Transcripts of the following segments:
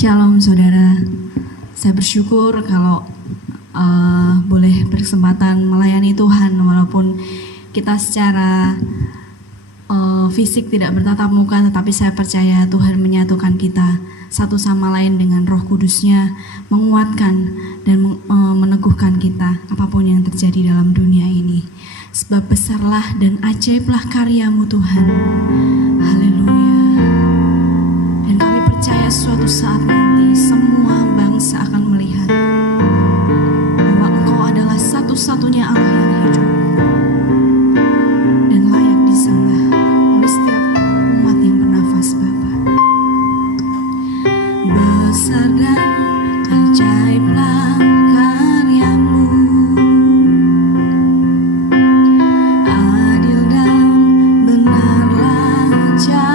Shalom saudara, saya bersyukur kalau boleh berkesempatan melayani Tuhan walaupun kita secara fisik tidak bertatap muka, tetapi saya percaya Tuhan menyatukan kita satu sama lain dengan Roh Kudus-Nya, menguatkan dan meneguhkan kita apapun yang terjadi dalam dunia ini. Sebab besarlah dan ajaiblah karya-Mu Tuhan. Haleluya. Dan kami percaya suatu saat nanti semua bangsa akan melihat bahwa Engkau adalah satu-satunya Allah yang hidup dan layak disembah oleh setiap umat yang bernafas Bapa. Besar dan ajaiblah karya-Mu, adil dan benarlah cara.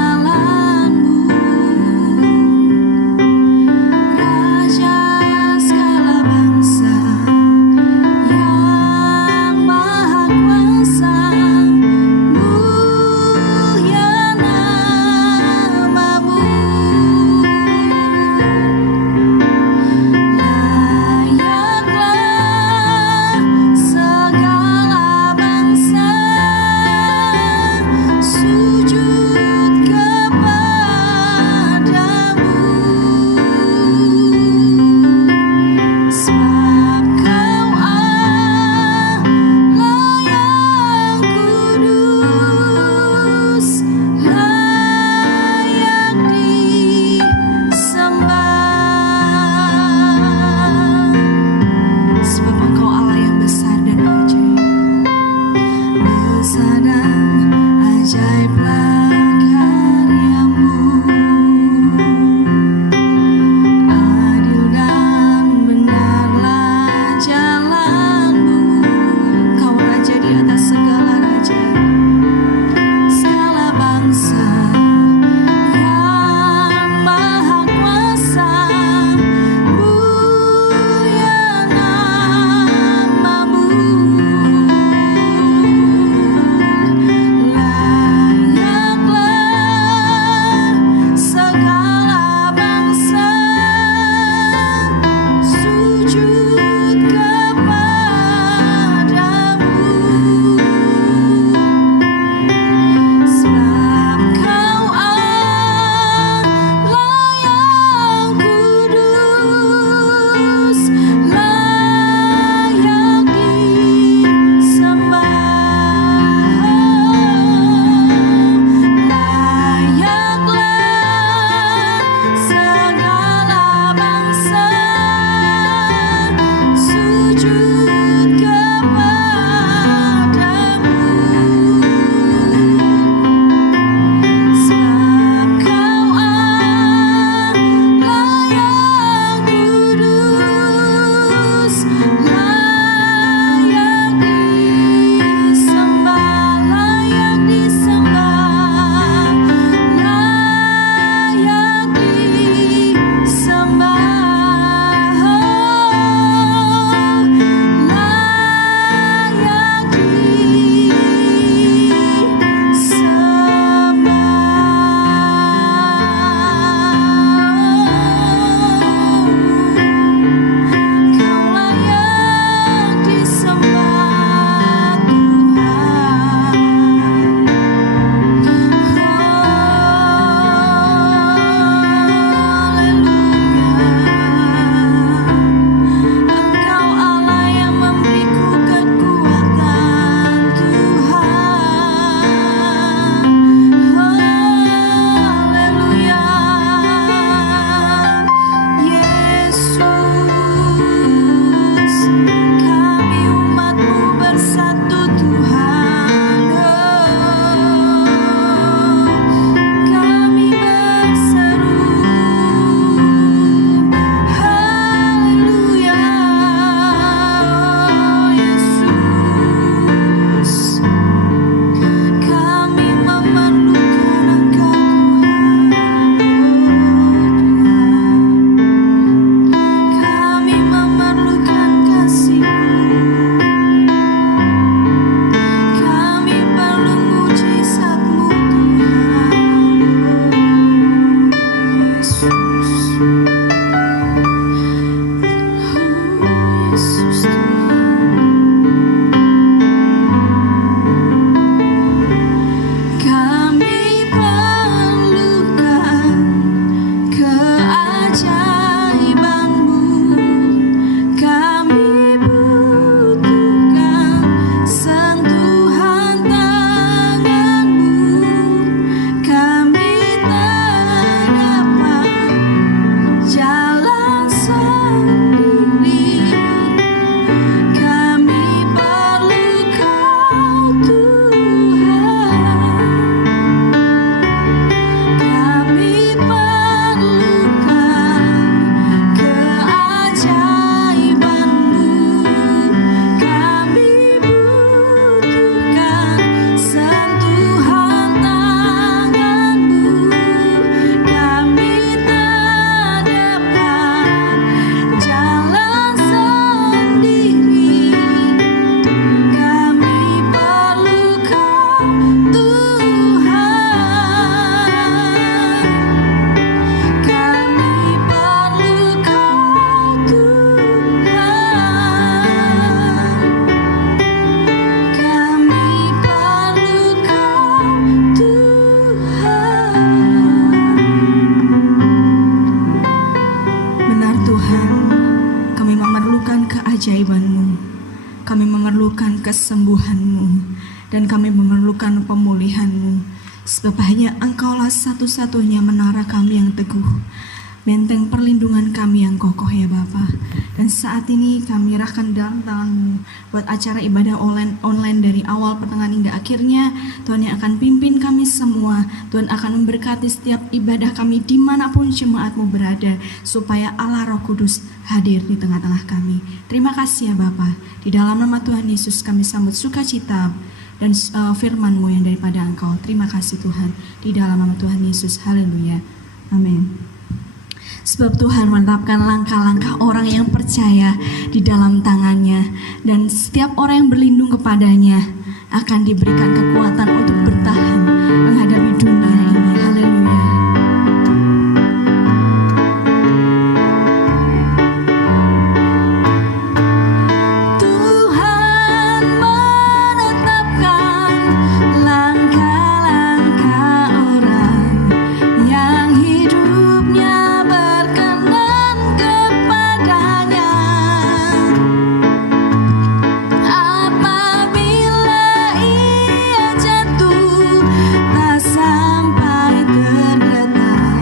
kesembuhan-Mu, dan kami memerlukan pemulihan-Mu, sebab hanya Engkaulah satu-satunya menara kami yang teguh, benteng perlindungan kami yang kokoh ya Bapa. Dan saat ini kami serahkan dalam tangan-Mu buat acara ibadah online dari awal, pertengahan hingga akhirnya. Tuhan yang akan pimpin kami semua. Tuhan akan memberkati setiap ibadah kami dimanapun jemaat-Mu berada, supaya Allah Roh Kudus hadir di tengah-tengah kami. Terima kasih ya Bapa. Di dalam nama Tuhan Yesus kami sambut sukacita dan firman-Mu yang daripada Engkau. Terima kasih Tuhan. Di dalam nama Tuhan Yesus. Haleluya. Amin. Sebab Tuhan menetapkan langkah-langkah orang yang percaya di dalam tangan-Nya, dan setiap orang yang berlindung kepada-Nya akan diberikan kekuatan untuk bertahan menghadapi dunia ini. Haleluya. Tuhan menetapkan langkah-langkah orang yang hidupnya berkenan kepadanya. Apabila ia jatuh, tak sampai tergeletak,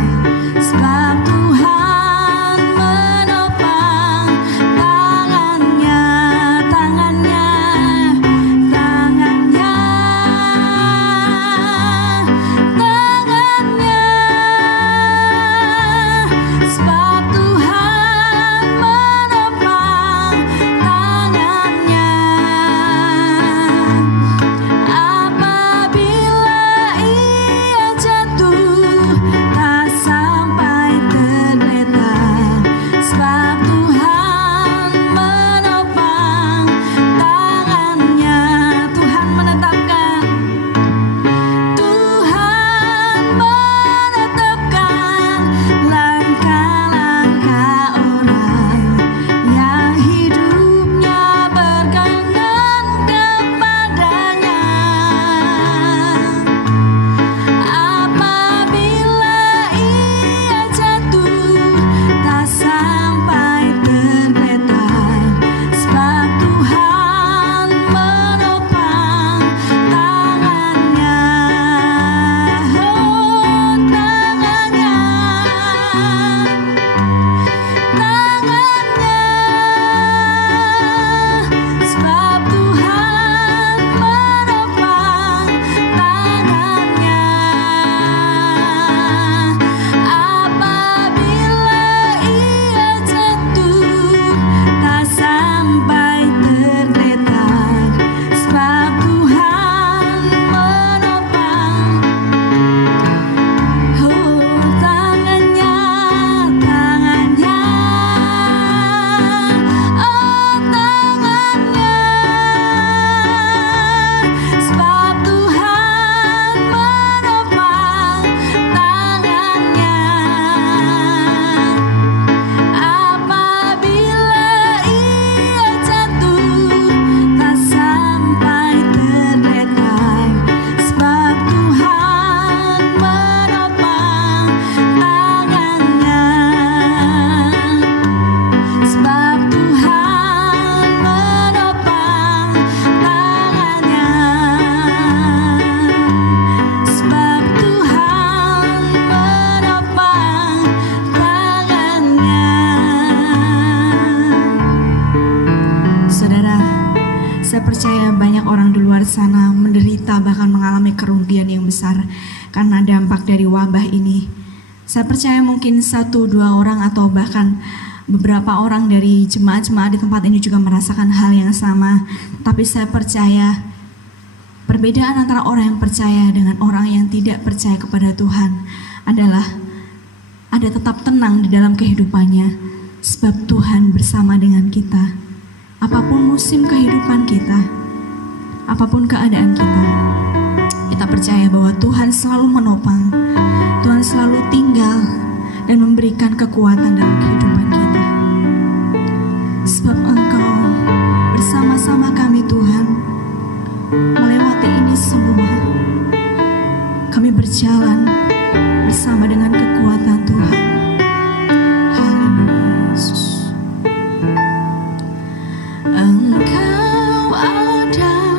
sebab Tuhan menopang tangannya, tangannya, tangannya, tangannya, sebab Tuhan menopang tangannya. Apabila ia jatuh, tak sampai tergeletak, sebab Tuhan menopang tangannya. Tuhan menetapkan, Tuhan menetapkan langkah-langkah orang yang hidupnya berkenan kepadanya. Apabila ia jatuh, tak sampai tergeletak, sebab Tuhan menopang tangannya. Oh, tangannya, tangannya, sebab Tuhan menopang tangannya. Apabila ia jatuh, tak sampai tergeletak, sebab Tuhan menopang. Oh, tangannya, tangannya, oh, tangannya, sebab Tuhan menopang tangannya. Apabila ia jatuh, tak sampai tergeletak, sebab Tuhan menopang tangannya, sebab Tuhan menopang tangannya, sebab Tuhan menopang tangannya. Saudara, saya percaya banyak orang di luar sana menderita, bahkan mengalami kerugian yang besar karena dampak dari wabah ini. Saya percaya mungkin 1-2 orang atau bahkan beberapa orang dari jemaat-jemaat di tempat ini juga merasakan hal yang sama. Tapi saya percaya perbedaan antara orang yang percaya dengan orang yang tidak percaya kepada Tuhan adalah ada tetap tenang di dalam kehidupannya, sebab Tuhan bersama dengan kita. Apapun musim kehidupan kita, apapun keadaan kita percaya bahwa Tuhan selalu menopang, Tuhan selalu tinggal dan memberikan kekuatan dalam kehidupan kita. Sebab Engkau bersama-sama kami Tuhan, melewati ini semua. Kami berjalan bersama dengan kekuatan Tuhan. Haleluya Yesus. Engkau ada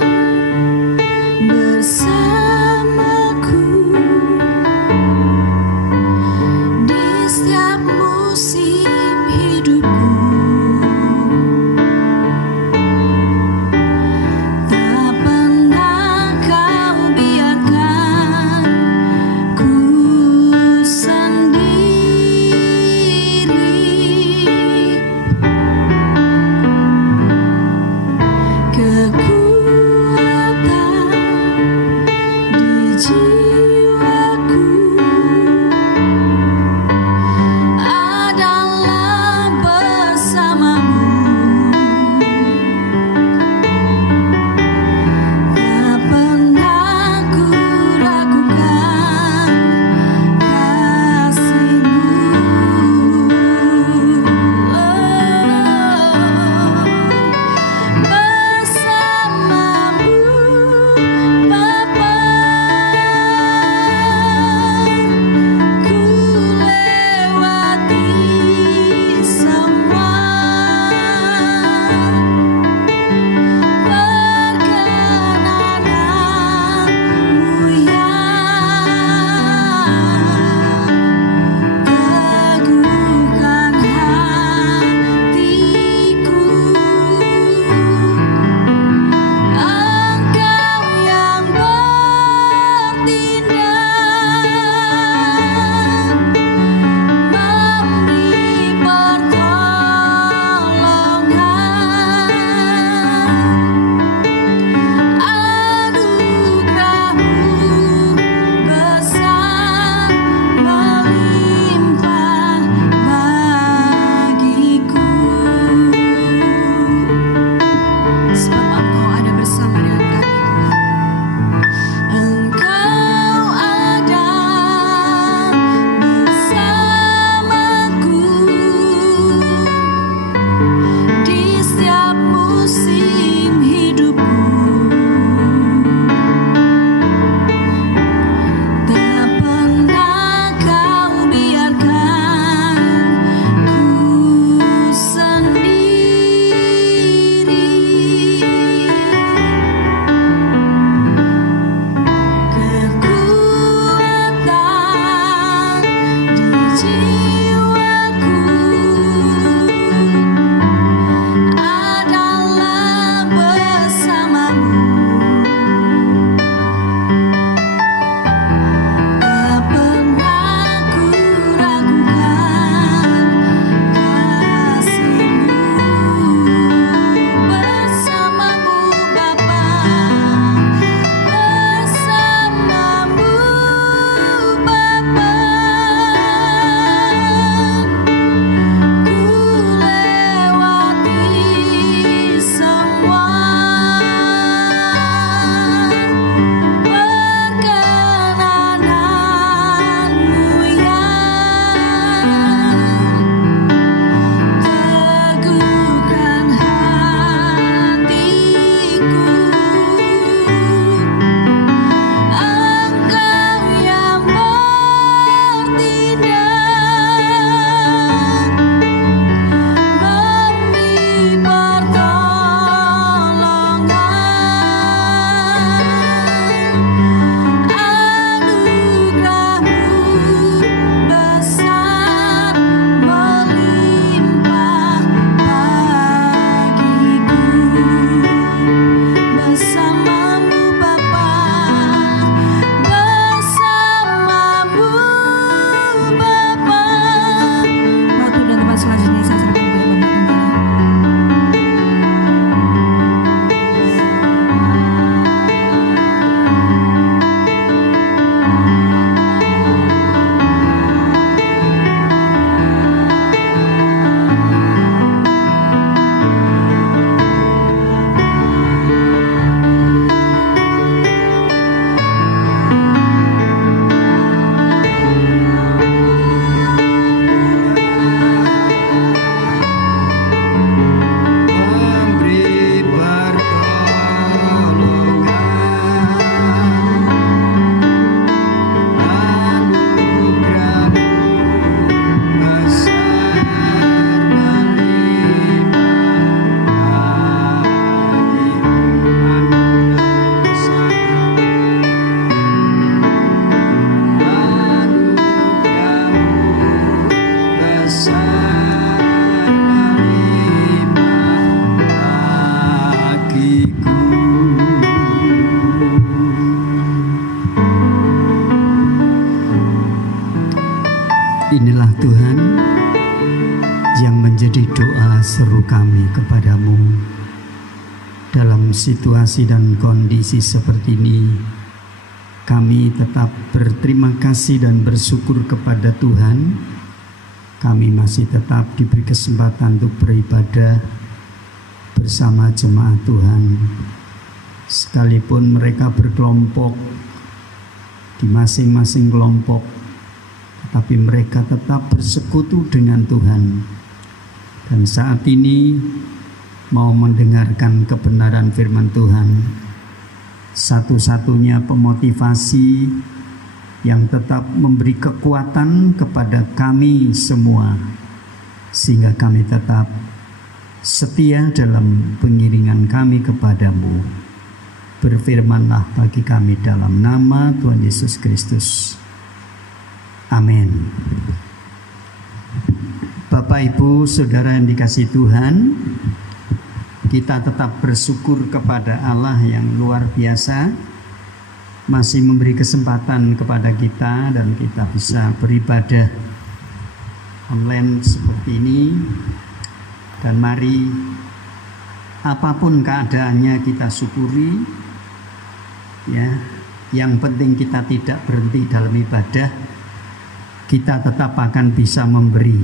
Inilah Tuhan yang menjadi doa seru kami kepadamu. Dalam situasi dan kondisi seperti ini, kami tetap berterima kasih dan bersyukur kepada Tuhan. Kami masih tetap diberi kesempatan untuk beribadah bersama jemaat Tuhan. Sekalipun mereka berkelompok di masing-masing kelompok, tetapi mereka tetap bersekutu dengan Tuhan. Dan saat ini mau mendengarkan kebenaran firman Tuhan, satu-satunya pemotivasi yang tetap memberi kekuatan kepada kami semua, sehingga kami tetap setia dalam pengiringan kami kepadamu. Berfirmanlah bagi kami dalam nama Tuhan Yesus Kristus. Amin. Bapak, Ibu, Saudara yang dikasihi Tuhan, kita tetap bersyukur kepada Allah yang luar biasa, masih memberi kesempatan kepada kita dan kita bisa beribadah online seperti ini. Dan mari, apapun keadaannya, kita syukuri, ya. Yang penting kita tidak berhenti dalam ibadah. Kita tetap akan bisa memberi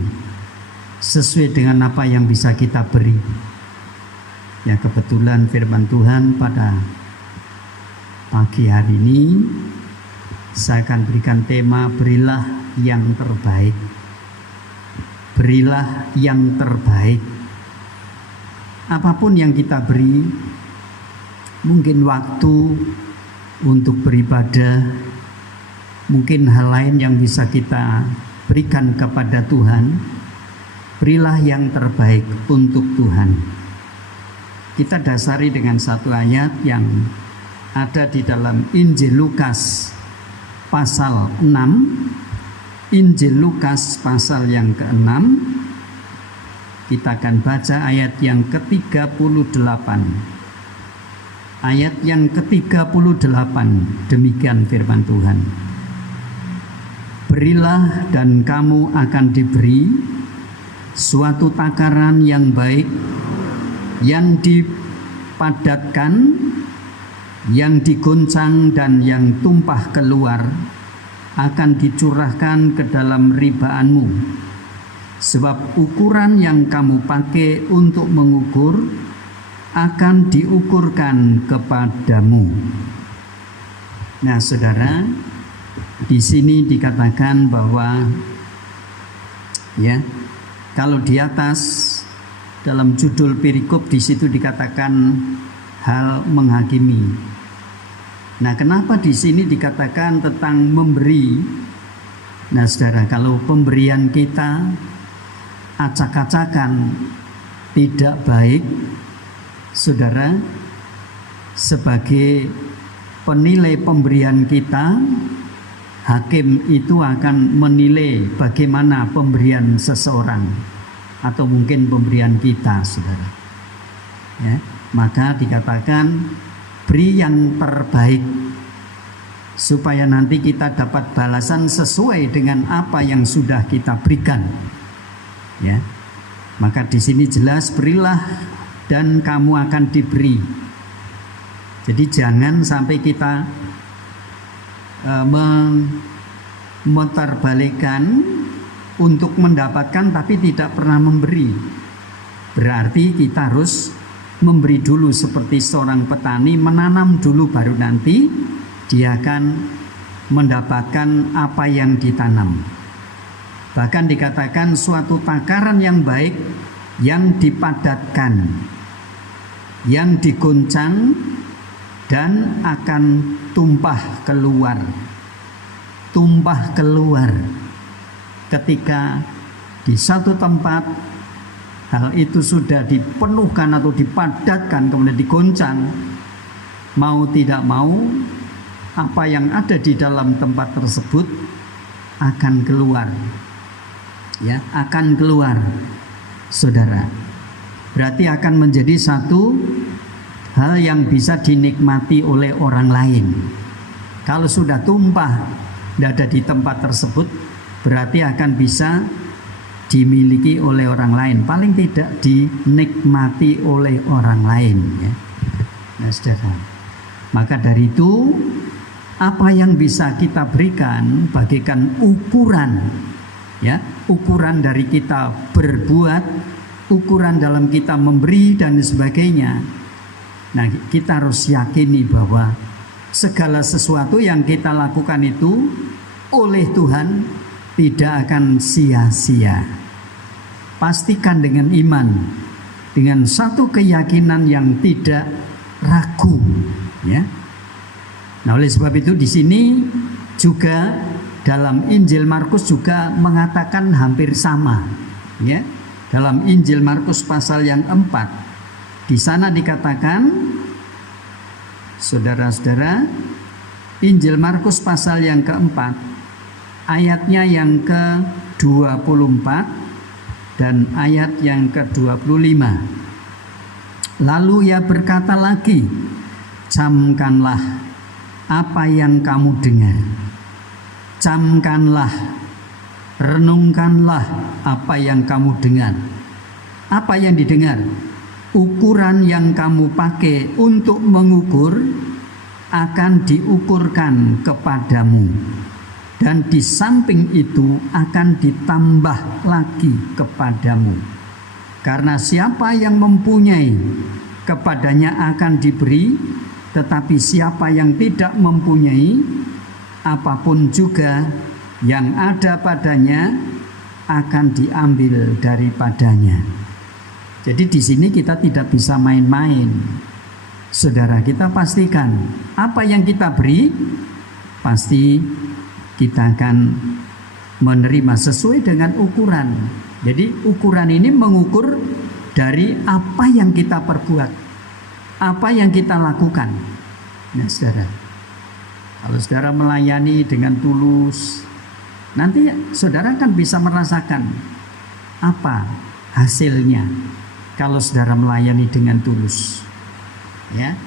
sesuai dengan apa yang bisa kita beri. Ya, kebetulan firman Tuhan pada pagi hari ini saya akan berikan tema berilah yang terbaik. Berilah yang terbaik. Apapun yang kita beri, mungkin waktu untuk beribadah, mungkin hal lain yang bisa kita berikan kepada Tuhan, berilah yang terbaik untuk Tuhan. Kita dasari dengan satu ayat yang ada di dalam Injil Lukas pasal 6. Injil Lukas pasal yang ke-6. Kita akan baca ayat yang ke-38. Ayat yang ke-38, demikian firman Tuhan. Berilah dan kamu akan diberi suatu takaran yang baik, yang dipadatkan, yang digoncang dan yang tumpah keluar, akan dicurahkan ke dalam ribaanmu. Sebab ukuran yang kamu pakai untuk mengukur akan diukurkan kepadamu. Nah, saudara, di sini dikatakan bahwa, ya, kalau di atas dalam judul perikop di situ dikatakan hal menghakimi. Nah, kenapa di sini dikatakan tentang memberi? Nah, saudara, kalau pemberian kita acak-acakan tidak baik, saudara, sebagai penilai pemberian kita, hakim itu akan menilai bagaimana pemberian seseorang atau mungkin pemberian kita, saudara. Ya, maka dikatakan beri yang terbaik supaya nanti kita dapat balasan sesuai dengan apa yang sudah kita berikan. Ya, maka di sini jelas berilah dan kamu akan diberi. Jadi jangan sampai kita memutarbalikkan untuk mendapatkan tapi tidak pernah memberi. Berarti kita harus memberi dulu seperti seorang petani, menanam dulu baru nanti dia akan mendapatkan apa yang ditanam. Bahkan dikatakan suatu takaran yang baik, yang dipadatkan, yang digoncang dan akan tumpah keluar. Tumpah keluar ketika di satu tempat hal itu sudah dipenuhkan atau dipadatkan, kemudian digoncang, mau tidak mau apa yang ada di dalam tempat tersebut akan keluar. Ya, akan keluar, saudara. Berarti akan menjadi satu hal yang bisa dinikmati oleh orang lain. Kalau sudah tumpah, tidak ada di tempat tersebut, berarti akan bisa dimiliki oleh orang lain, paling tidak dinikmati oleh orang lain, ya. Nah, saudara, maka dari itu apa yang bisa kita berikan bagaikan ukuran, ya, ukuran dari kita berbuat, ukuran dalam kita memberi dan sebagainya. Nah, kita harus yakini bahwa segala sesuatu yang kita lakukan itu oleh Tuhan tidak akan sia-sia. Pastikan dengan iman, dengan satu keyakinan yang tidak ragu, ya. Nah, oleh sebab itu di sini juga dalam Injil Markus juga mengatakan hampir sama, ya. Dalam Injil Markus pasal yang 4, di sana dikatakan, saudara-saudara, Injil Markus pasal yang keempat, ayatnya yang ke-24 dan ayat yang ke-25. Lalu ia berkata lagi, camkanlah apa yang kamu dengar. Camkanlah, renungkanlah apa yang kamu dengar. Apa yang didengar? Ukuran yang kamu pakai untuk mengukur akan diukurkan kepadamu. Dan di samping itu akan ditambah lagi kepadamu. Karena siapa yang mempunyai, kepadanya akan diberi, tetapi siapa yang tidak mempunyai, apapun juga yang ada padanya akan diambil daripadanya. Jadi di sini kita tidak bisa main-main. Saudara, kita pastikan apa yang kita beri pasti kita akan menerima sesuai dengan ukuran. Jadi ukuran ini mengukur dari apa yang kita perbuat, apa yang kita lakukan. Nah, saudara, kalau saudara melayani dengan tulus, nanti saudara akan bisa merasakan apa hasilnya kalau saudara melayani dengan tulus, ya.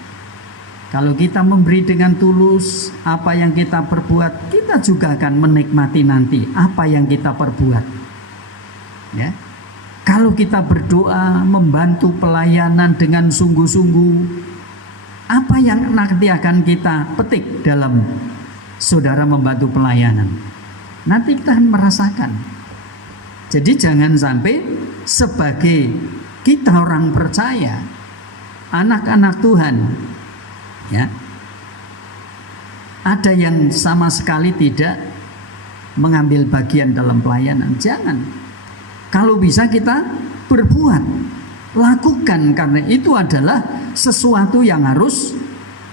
Kalau kita memberi dengan tulus, apa yang kita perbuat, kita juga akan menikmati nanti apa yang kita perbuat. Ya. Kalau kita berdoa, membantu pelayanan dengan sungguh-sungguh, apa yang nanti akan kita petik dalam saudara membantu pelayanan? Nanti kita akan merasakan. Jadi jangan sampai sebagai kita orang percaya, anak-anak Tuhan, ya, ada yang sama sekali tidak mengambil bagian dalam pelayanan. Jangan. Kalau bisa kita berbuat, lakukan, karena itu adalah sesuatu yang harus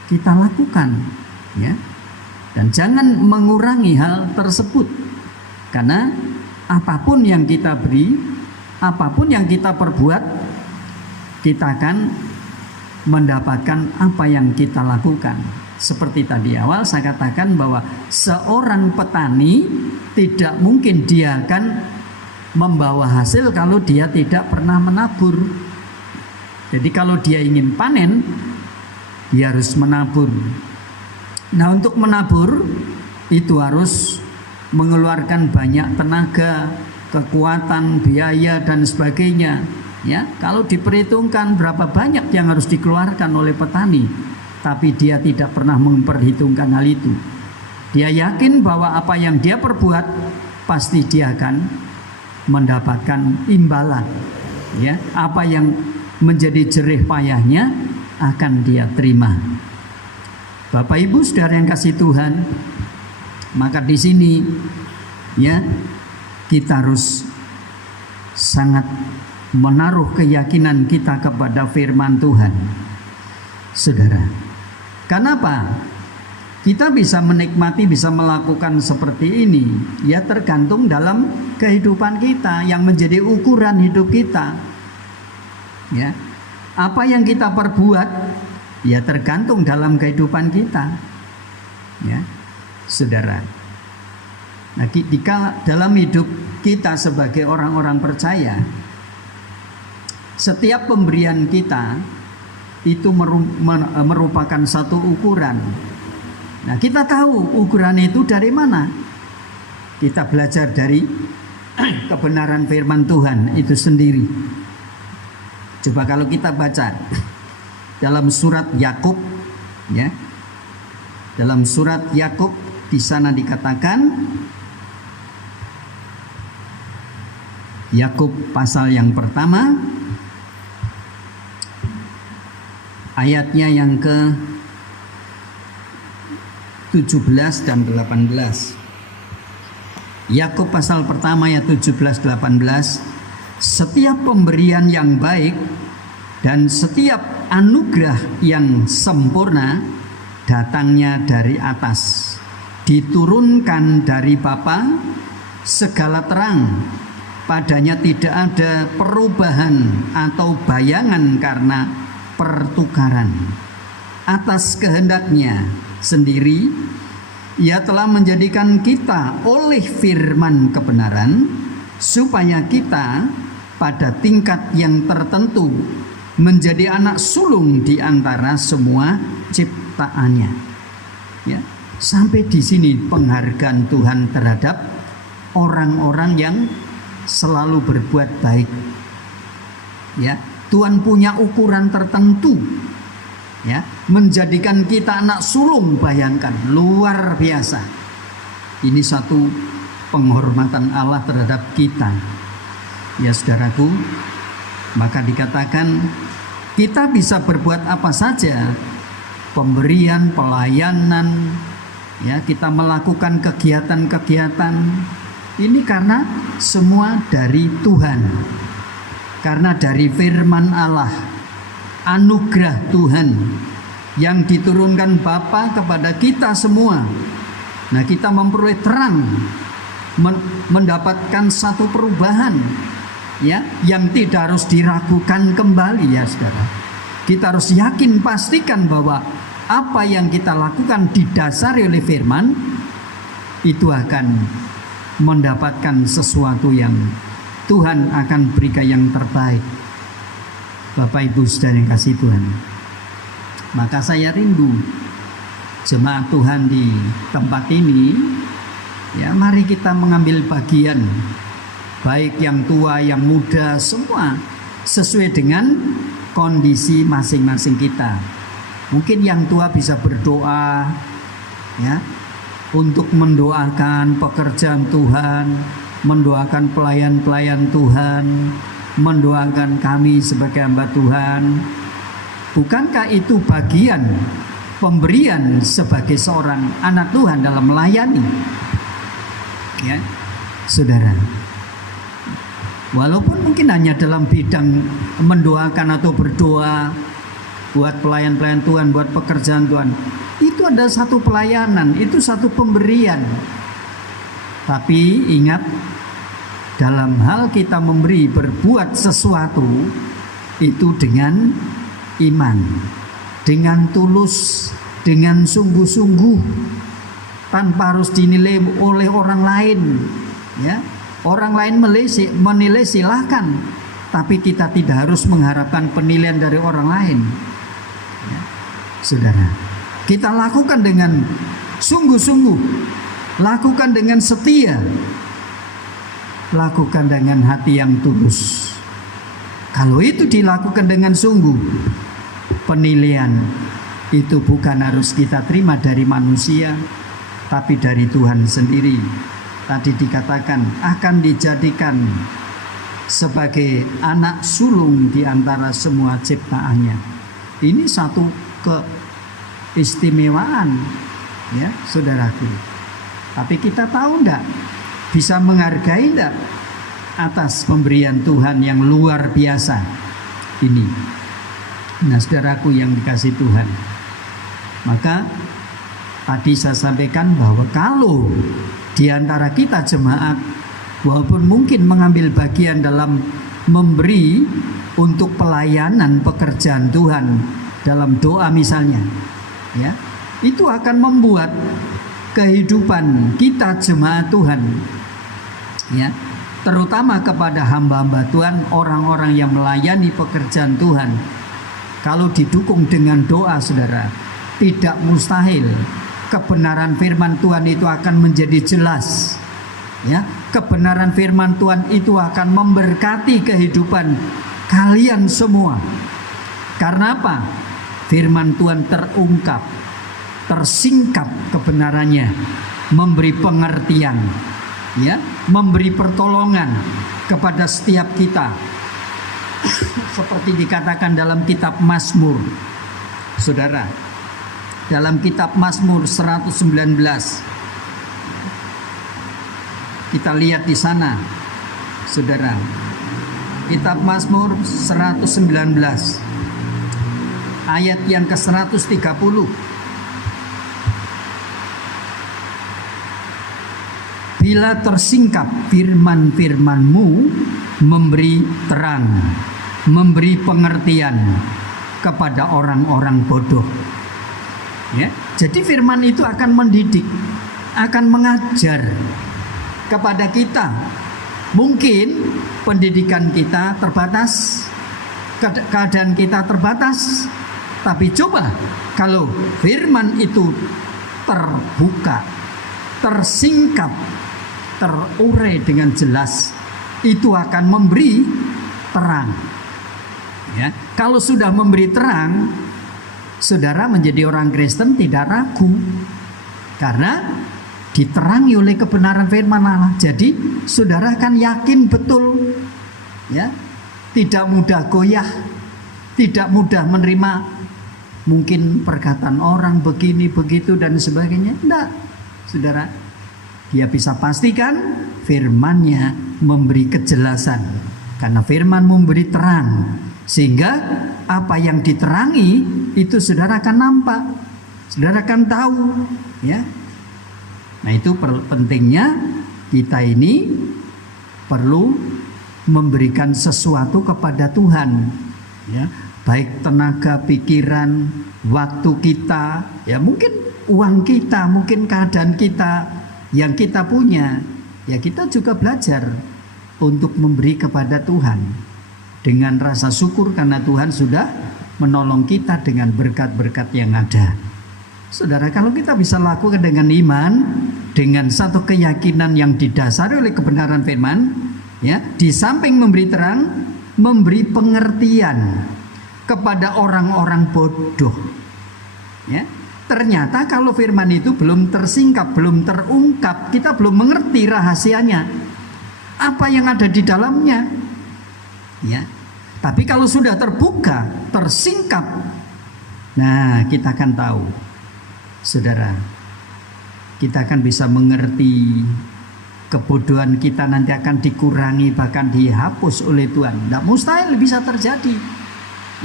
kita lakukan, ya. Dan jangan mengurangi hal tersebut, karena apapun yang kita beri, apapun yang kita perbuat, kita akan mendapatkan apa yang kita lakukan. Seperti tadi awal saya katakan bahwa seorang petani tidak mungkin dia akan membawa hasil kalau dia tidak pernah menabur. Jadi kalau dia ingin panen, dia harus menabur. Nah, untuk menabur itu harus mengeluarkan banyak tenaga, kekuatan, biaya dan sebagainya. Ya, kalau diperhitungkan berapa banyak yang harus dikeluarkan oleh petani, tapi dia tidak pernah memperhitungkan hal itu. Dia yakin bahwa apa yang dia perbuat pasti dia akan mendapatkan imbalan. Ya, apa yang menjadi jerih payahnya akan dia terima. Bapak Ibu saudara yang kasih Tuhan, maka di sini ya kita harus sangat menaruh keyakinan kita kepada firman Tuhan. Saudara, kenapa kita bisa menikmati, bisa melakukan seperti ini? Ya tergantung dalam kehidupan kita yang menjadi ukuran hidup kita. Ya, apa yang kita perbuat ya tergantung dalam kehidupan kita. Ya, saudara. Nah, dalam hidup kita sebagai orang-orang percaya, setiap pemberian kita itu merupakan satu ukuran. Nah, kita tahu ukuran itu dari mana. Kita belajar dari kebenaran firman Tuhan itu sendiri. Coba kalau kita baca dalam surat Yakub, ya, dalam surat Yakub di sana dikatakan, Yakub pasal yang pertama, ayatnya yang ke 17 dan 18. Yakub pasal pertama ayat 17-18. Setiap pemberian yang baik dan setiap anugerah yang sempurna datangnya dari atas, diturunkan dari Bapa segala terang, padanya tidak ada perubahan atau bayangan karena pertukaran. Atas kehendaknya sendiri Ia telah menjadikan kita oleh firman kebenaran, supaya kita pada tingkat yang tertentu menjadi anak sulung di antara semua ciptaannya. Ya, sampai di sini penghargaan Tuhan terhadap orang-orang yang selalu berbuat baik. Ya, Tuhan punya ukuran tertentu. Ya, menjadikan kita anak sulung, bayangkan, luar biasa. Ini satu penghormatan Allah terhadap kita. Ya saudaraku, maka dikatakan kita bisa berbuat apa saja, pemberian, pelayanan, ya, kita melakukan kegiatan-kegiatan ini karena semua dari Tuhan, karena dari firman Allah, anugerah Tuhan yang diturunkan Bapa kepada kita semua. Nah, kita memperoleh terang, mendapatkan satu perubahan, ya, yang tidak harus diragukan kembali, ya saudara. Kita harus yakin, pastikan bahwa apa yang kita lakukan didasari oleh firman itu akan mendapatkan sesuatu yang Tuhan akan berikan yang terbaik. Bapak Ibu saudara yang kasih Tuhan, maka saya rindu jemaat Tuhan di tempat ini, ya, mari kita mengambil bagian, baik yang tua, yang muda, semua sesuai dengan kondisi masing-masing kita. Mungkin yang tua bisa berdoa, ya, untuk mendoakan pekerjaan Tuhan, mendoakan pelayan-pelayan Tuhan, mendoakan kami sebagai hamba Tuhan. Bukankah itu bagian pemberian sebagai seorang anak Tuhan dalam melayani? Ya, saudara. Walaupun mungkin hanya dalam bidang mendoakan atau berdoa buat pelayan-pelayan Tuhan, buat pekerjaan Tuhan, itu ada satu pelayanan, itu satu pemberian. Tapi ingat, dalam hal kita memberi, berbuat sesuatu itu dengan iman, dengan tulus, dengan sungguh-sungguh, tanpa harus dinilai oleh orang lain. Ya, orang lain menilai silahkan, tapi kita tidak harus mengharapkan penilaian dari orang lain. Ya, saudara, kita lakukan dengan sungguh-sungguh, lakukan dengan setia, lakukan dengan hati yang tulus. Kalau itu dilakukan dengan sungguh, penilaian itu bukan harus kita terima dari manusia, tapi dari Tuhan sendiri. Tadi dikatakan akan dijadikan sebagai anak sulung di antara semua ciptaannya. Ini satu keistimewaan, ya saudaraku. Tapi kita tahu enggak, bisa menghargai enggak atas pemberian Tuhan yang luar biasa ini? Nah, saudaraku yang dikasih Tuhan, maka tadi saya sampaikan bahwa kalau di antara kita jemaat, walaupun mungkin mengambil bagian dalam memberi untuk pelayanan pekerjaan Tuhan dalam doa misalnya, ya, itu akan membuat kehidupan kita jemaat Tuhan, ya, terutama kepada hamba-hamba Tuhan, orang-orang yang melayani pekerjaan Tuhan, kalau didukung dengan doa, saudara, tidak mustahil kebenaran firman Tuhan itu akan menjadi jelas, Ya, kebenaran firman Tuhan itu akan memberkati kehidupan kalian semua. Karena apa? Firman Tuhan terungkap, tersingkap kebenarannya, memberi pengertian, ya, memberi pertolongan kepada setiap kita. Seperti dikatakan dalam kitab Mazmur, saudara, dalam kitab Mazmur 119, kita lihat di sana, saudara, kitab Mazmur 119 ayat yang ke-130. Bila tersingkap firman-firman-Mu, memberi terang, memberi pengertian kepada orang-orang bodoh. Ya, jadi firman itu akan mendidik, akan mengajar kepada kita. Mungkin pendidikan kita terbatas, keadaan kita terbatas, tapi coba kalau firman itu terbuka, tersingkap, terurai dengan jelas, itu akan memberi terang. Ya, kalau sudah memberi terang, saudara menjadi orang Kristen tidak ragu, karena diterangi oleh kebenaran firman Allah. Jadi saudara akan yakin betul, ya, tidak mudah goyah, tidak mudah menerima mungkin perkataan orang begini begitu dan sebagainya. Tidak, saudara, dia bisa pastikan firman-Nya memberi kejelasan, karena firman memberi terang, sehingga apa yang diterangi itu saudara akan nampak, saudara akan tahu, ya. Nah, itu pentingnya kita ini perlu memberikan sesuatu kepada Tuhan, ya, baik tenaga, pikiran, waktu kita, ya, mungkin uang kita, mungkin keadaan kita yang kita punya, ya, kita juga belajar untuk memberi kepada Tuhan dengan rasa syukur karena Tuhan sudah menolong kita dengan berkat-berkat yang ada. Saudara, kalau kita bisa lakukan dengan iman, dengan satu keyakinan yang didasari oleh kebenaran firman, ya, di samping memberi terang, memberi pengertian kepada orang-orang bodoh, ya. Ternyata kalau firman itu belum tersingkap, belum terungkap, kita belum mengerti rahasianya, apa yang ada di dalamnya, ya. Tapi kalau sudah terbuka, tersingkap, nah, kita akan tahu, saudara, kita akan bisa mengerti. Kebodohan kita nanti akan dikurangi, bahkan dihapus oleh Tuhan. Tidak mustahil bisa terjadi,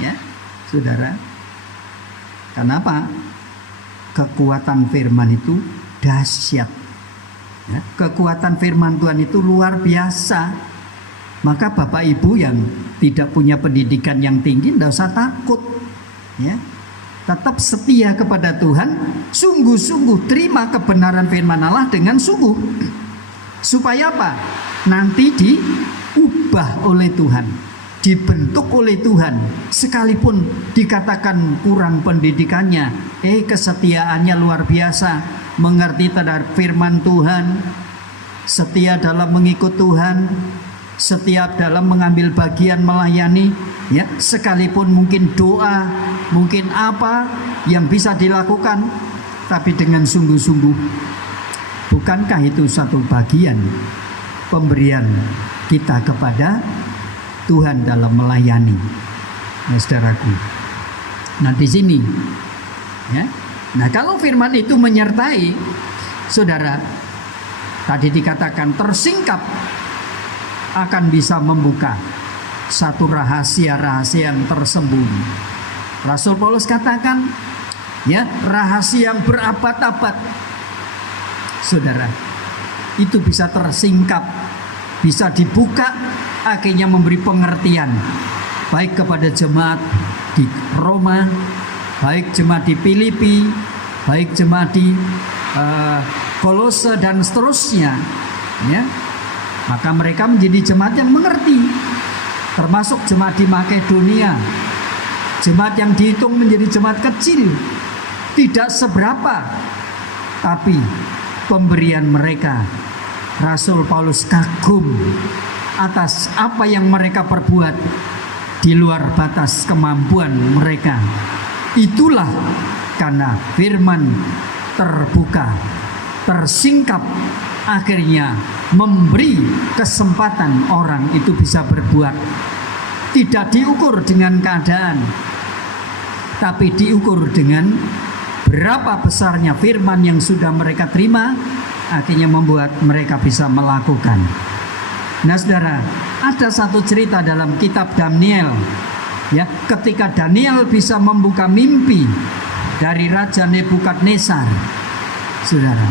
ya, saudara. Kenapa? Kekuatan firman itu dahsyat, ya. Kekuatan firman Tuhan itu luar biasa. Maka Bapak Ibu yang tidak punya pendidikan yang tinggi, tidak usah takut, ya. Tetap setia kepada Tuhan, sungguh-sungguh terima kebenaran firman Allah dengan sungguh. Supaya apa? Nanti diubah oleh Tuhan, dibentuk oleh Tuhan. Sekalipun dikatakan kurang pendidikannya, kesetiaannya luar biasa, mengerti terhadap firman Tuhan, setia dalam mengikut Tuhan, setiap dalam mengambil bagian melayani, ya, sekalipun mungkin doa, mungkin apa yang bisa dilakukan, tapi dengan sungguh-sungguh. Bukankah itu satu bagian pemberian kita kepada Tuhan dalam melayani, ya, saudaraku? Nah, di sini, ya. Nah, kalau firman itu menyertai, saudara, tadi dikatakan tersingkap, akan bisa membuka satu rahasia-rahasia yang tersembunyi. Rasul Paulus katakan, ya, rahasia yang berabad-abad, saudara, itu bisa tersingkap, bisa dibuka, akhirnya memberi pengertian, baik kepada jemaat di Roma, baik jemaat di Filipi, baik jemaat di Kolose dan seterusnya, ya. Maka mereka menjadi jemaat yang mengerti, termasuk jemaat di Makedonia, jemaat yang dihitung menjadi jemaat kecil, tidak seberapa, tapi pemberian mereka Rasul Paulus kagum atas apa yang mereka perbuat di luar batas kemampuan mereka. Itulah karena firman terbuka, tersingkap, akhirnya memberi kesempatan orang itu bisa berbuat. Tidak diukur dengan keadaan, tapi diukur dengan berapa besarnya firman yang sudah mereka terima, akhirnya membuat mereka bisa melakukan. Nah saudara, ada satu cerita dalam kitab Daniel, ya, ketika Daniel bisa membuka mimpi dari Raja Nebukadnezar. Saudara,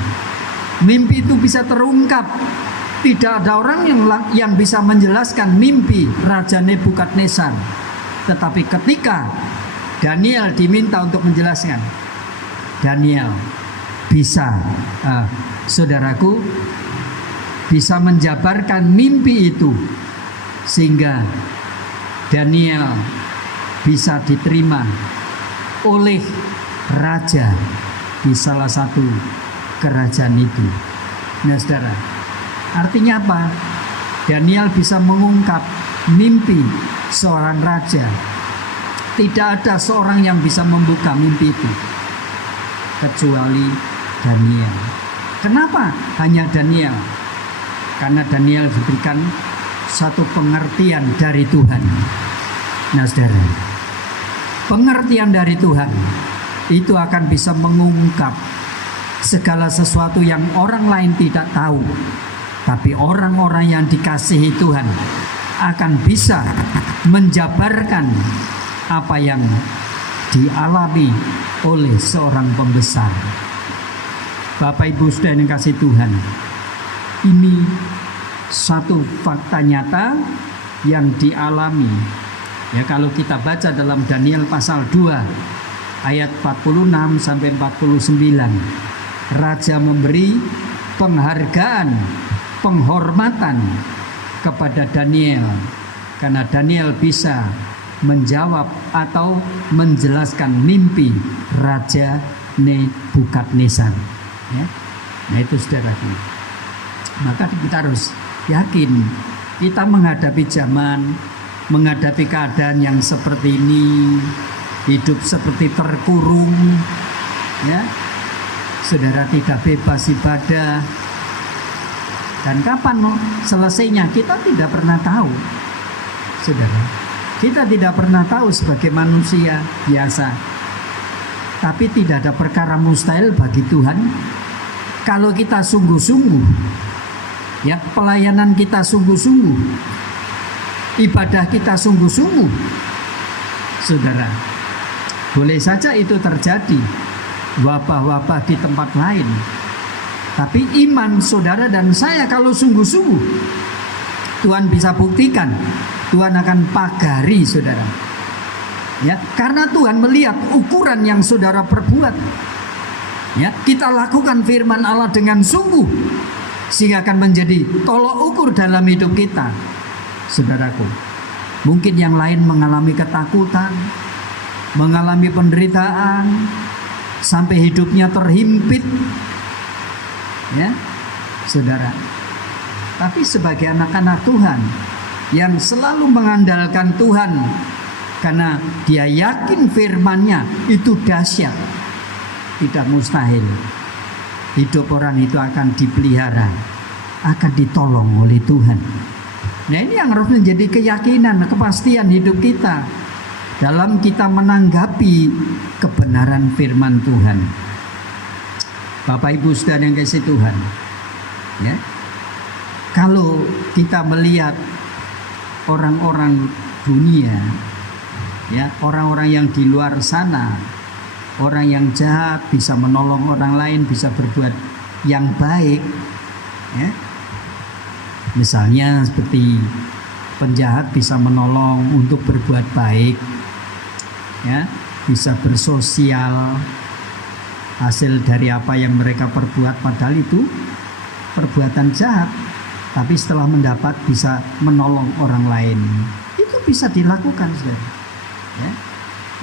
mimpi itu bisa terungkap. Tidak ada orang yang bisa menjelaskan mimpi Raja Nebukadnezar. Tetapi ketika Daniel diminta untuk menjelaskan, Daniel bisa, saudaraku, bisa menjabarkan mimpi itu, sehingga Daniel bisa diterima oleh raja di salah satu kerajaan itu. Nah saudara, artinya apa? Daniel bisa mengungkap mimpi seorang raja. Tidak ada seorang yang bisa membuka mimpi itu kecuali Daniel. Kenapa hanya Daniel? Karena Daniel diberikan satu pengertian dari Tuhan. Nah saudara, pengertian dari Tuhan itu akan bisa mengungkap segala sesuatu yang orang lain tidak tahu. Tapi orang-orang yang dikasihi Tuhan akan bisa menjabarkan apa yang dialami oleh seorang pembesar. Bapak Ibu saudara yang kasih Tuhan, ini satu fakta nyata yang dialami. Ya, kalau kita baca dalam Daniel pasal 2 ayat 46 sampai 49, raja memberi penghargaan, penghormatan kepada Daniel karena Daniel bisa menjawab atau menjelaskan mimpi Raja Nebukadnezar. Ya. Nah itu saudaraku. Maka kita harus yakin kita menghadapi zaman, menghadapi keadaan yang seperti ini, hidup seperti terkurung, ya, saudara tidak bebas ibadah. Dan kapan selesainya kita tidak pernah tahu, saudara. Kita tidak pernah tahu sebagai manusia biasa. Tapi tidak ada perkara mustahil bagi Tuhan. Kalau kita sungguh-sungguh, ya, pelayanan kita sungguh-sungguh, ibadah kita sungguh-sungguh, saudara, boleh saja itu terjadi wabah-wabah di tempat lain. Tapi iman saudara dan saya kalau sungguh-sungguh, Tuhan bisa buktikan, Tuhan akan pagari saudara. Ya, karena Tuhan melihat ukuran yang saudara perbuat. Ya, kita lakukan firman Allah dengan sungguh sehingga akan menjadi tolok ukur dalam hidup kita. Saudaraku, mungkin yang lain mengalami ketakutan, mengalami penderitaan, sampai hidupnya terhimpit. Ya, saudara. Tapi sebagai anak-anak Tuhan yang selalu mengandalkan Tuhan karena dia yakin firman-Nya itu dahsyat, tidak mustahil. Hidup orang itu akan dipelihara, akan ditolong oleh Tuhan. Nah ini yang harus menjadi keyakinan, kepastian hidup kita dalam kita menanggapi kebenaran firman Tuhan. Bapak Ibu saudara yang kasih Tuhan, ya, kalau kita melihat orang-orang dunia, ya, orang-orang yang di luar sana, orang yang jahat bisa menolong orang lain, bisa berbuat yang baik, ya. Misalnya seperti penjahat bisa menolong untuk berbuat baik, ya, bisa bersosial hasil dari apa yang mereka perbuat, padahal itu perbuatan jahat, tapi setelah mendapat bisa menolong orang lain. Itu bisa dilakukan, saudara. Ya.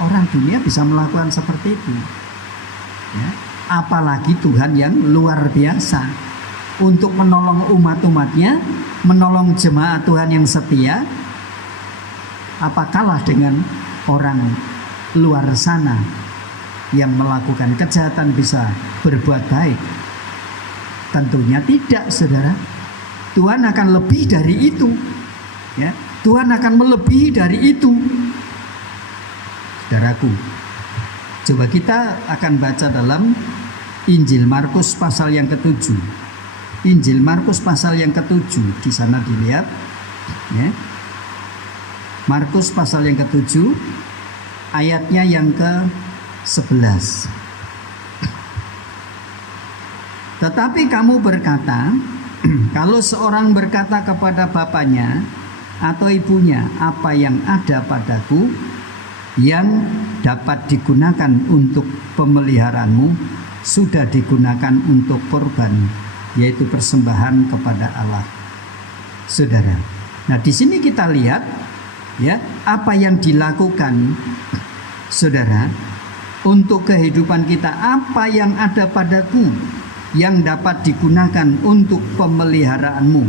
Orang dunia bisa melakukan seperti itu. Ya. Apalagi Tuhan yang luar biasa. untuk menolong umat-umatnya, menolong jemaat Tuhan yang setia, apa kalah dengan orang luar sana yang melakukan kejahatan bisa berbuat baik? Tentunya tidak, saudara. Tuhan akan lebih dari itu, ya. Tuhan akan melebihi dari itu, saudaraku. Coba kita akan baca dalam Injil Markus pasal yang ke-7. Injil Markus pasal yang ke-7, di sana dilihat, ya. Markus pasal yang ke-7 ayatnya yang ke-11. Tetapi kamu berkata, kalau seorang berkata kepada bapaknya atau ibunya, apa yang ada padaku yang dapat digunakan untuk pemeliharaanmu sudah digunakan untuk korban, yaitu persembahan kepada Allah. Saudara, nah di sini kita lihat, ya, apa yang dilakukan saudara untuk kehidupan kita. Apa yang ada padaku yang dapat digunakan untuk pemeliharaanmu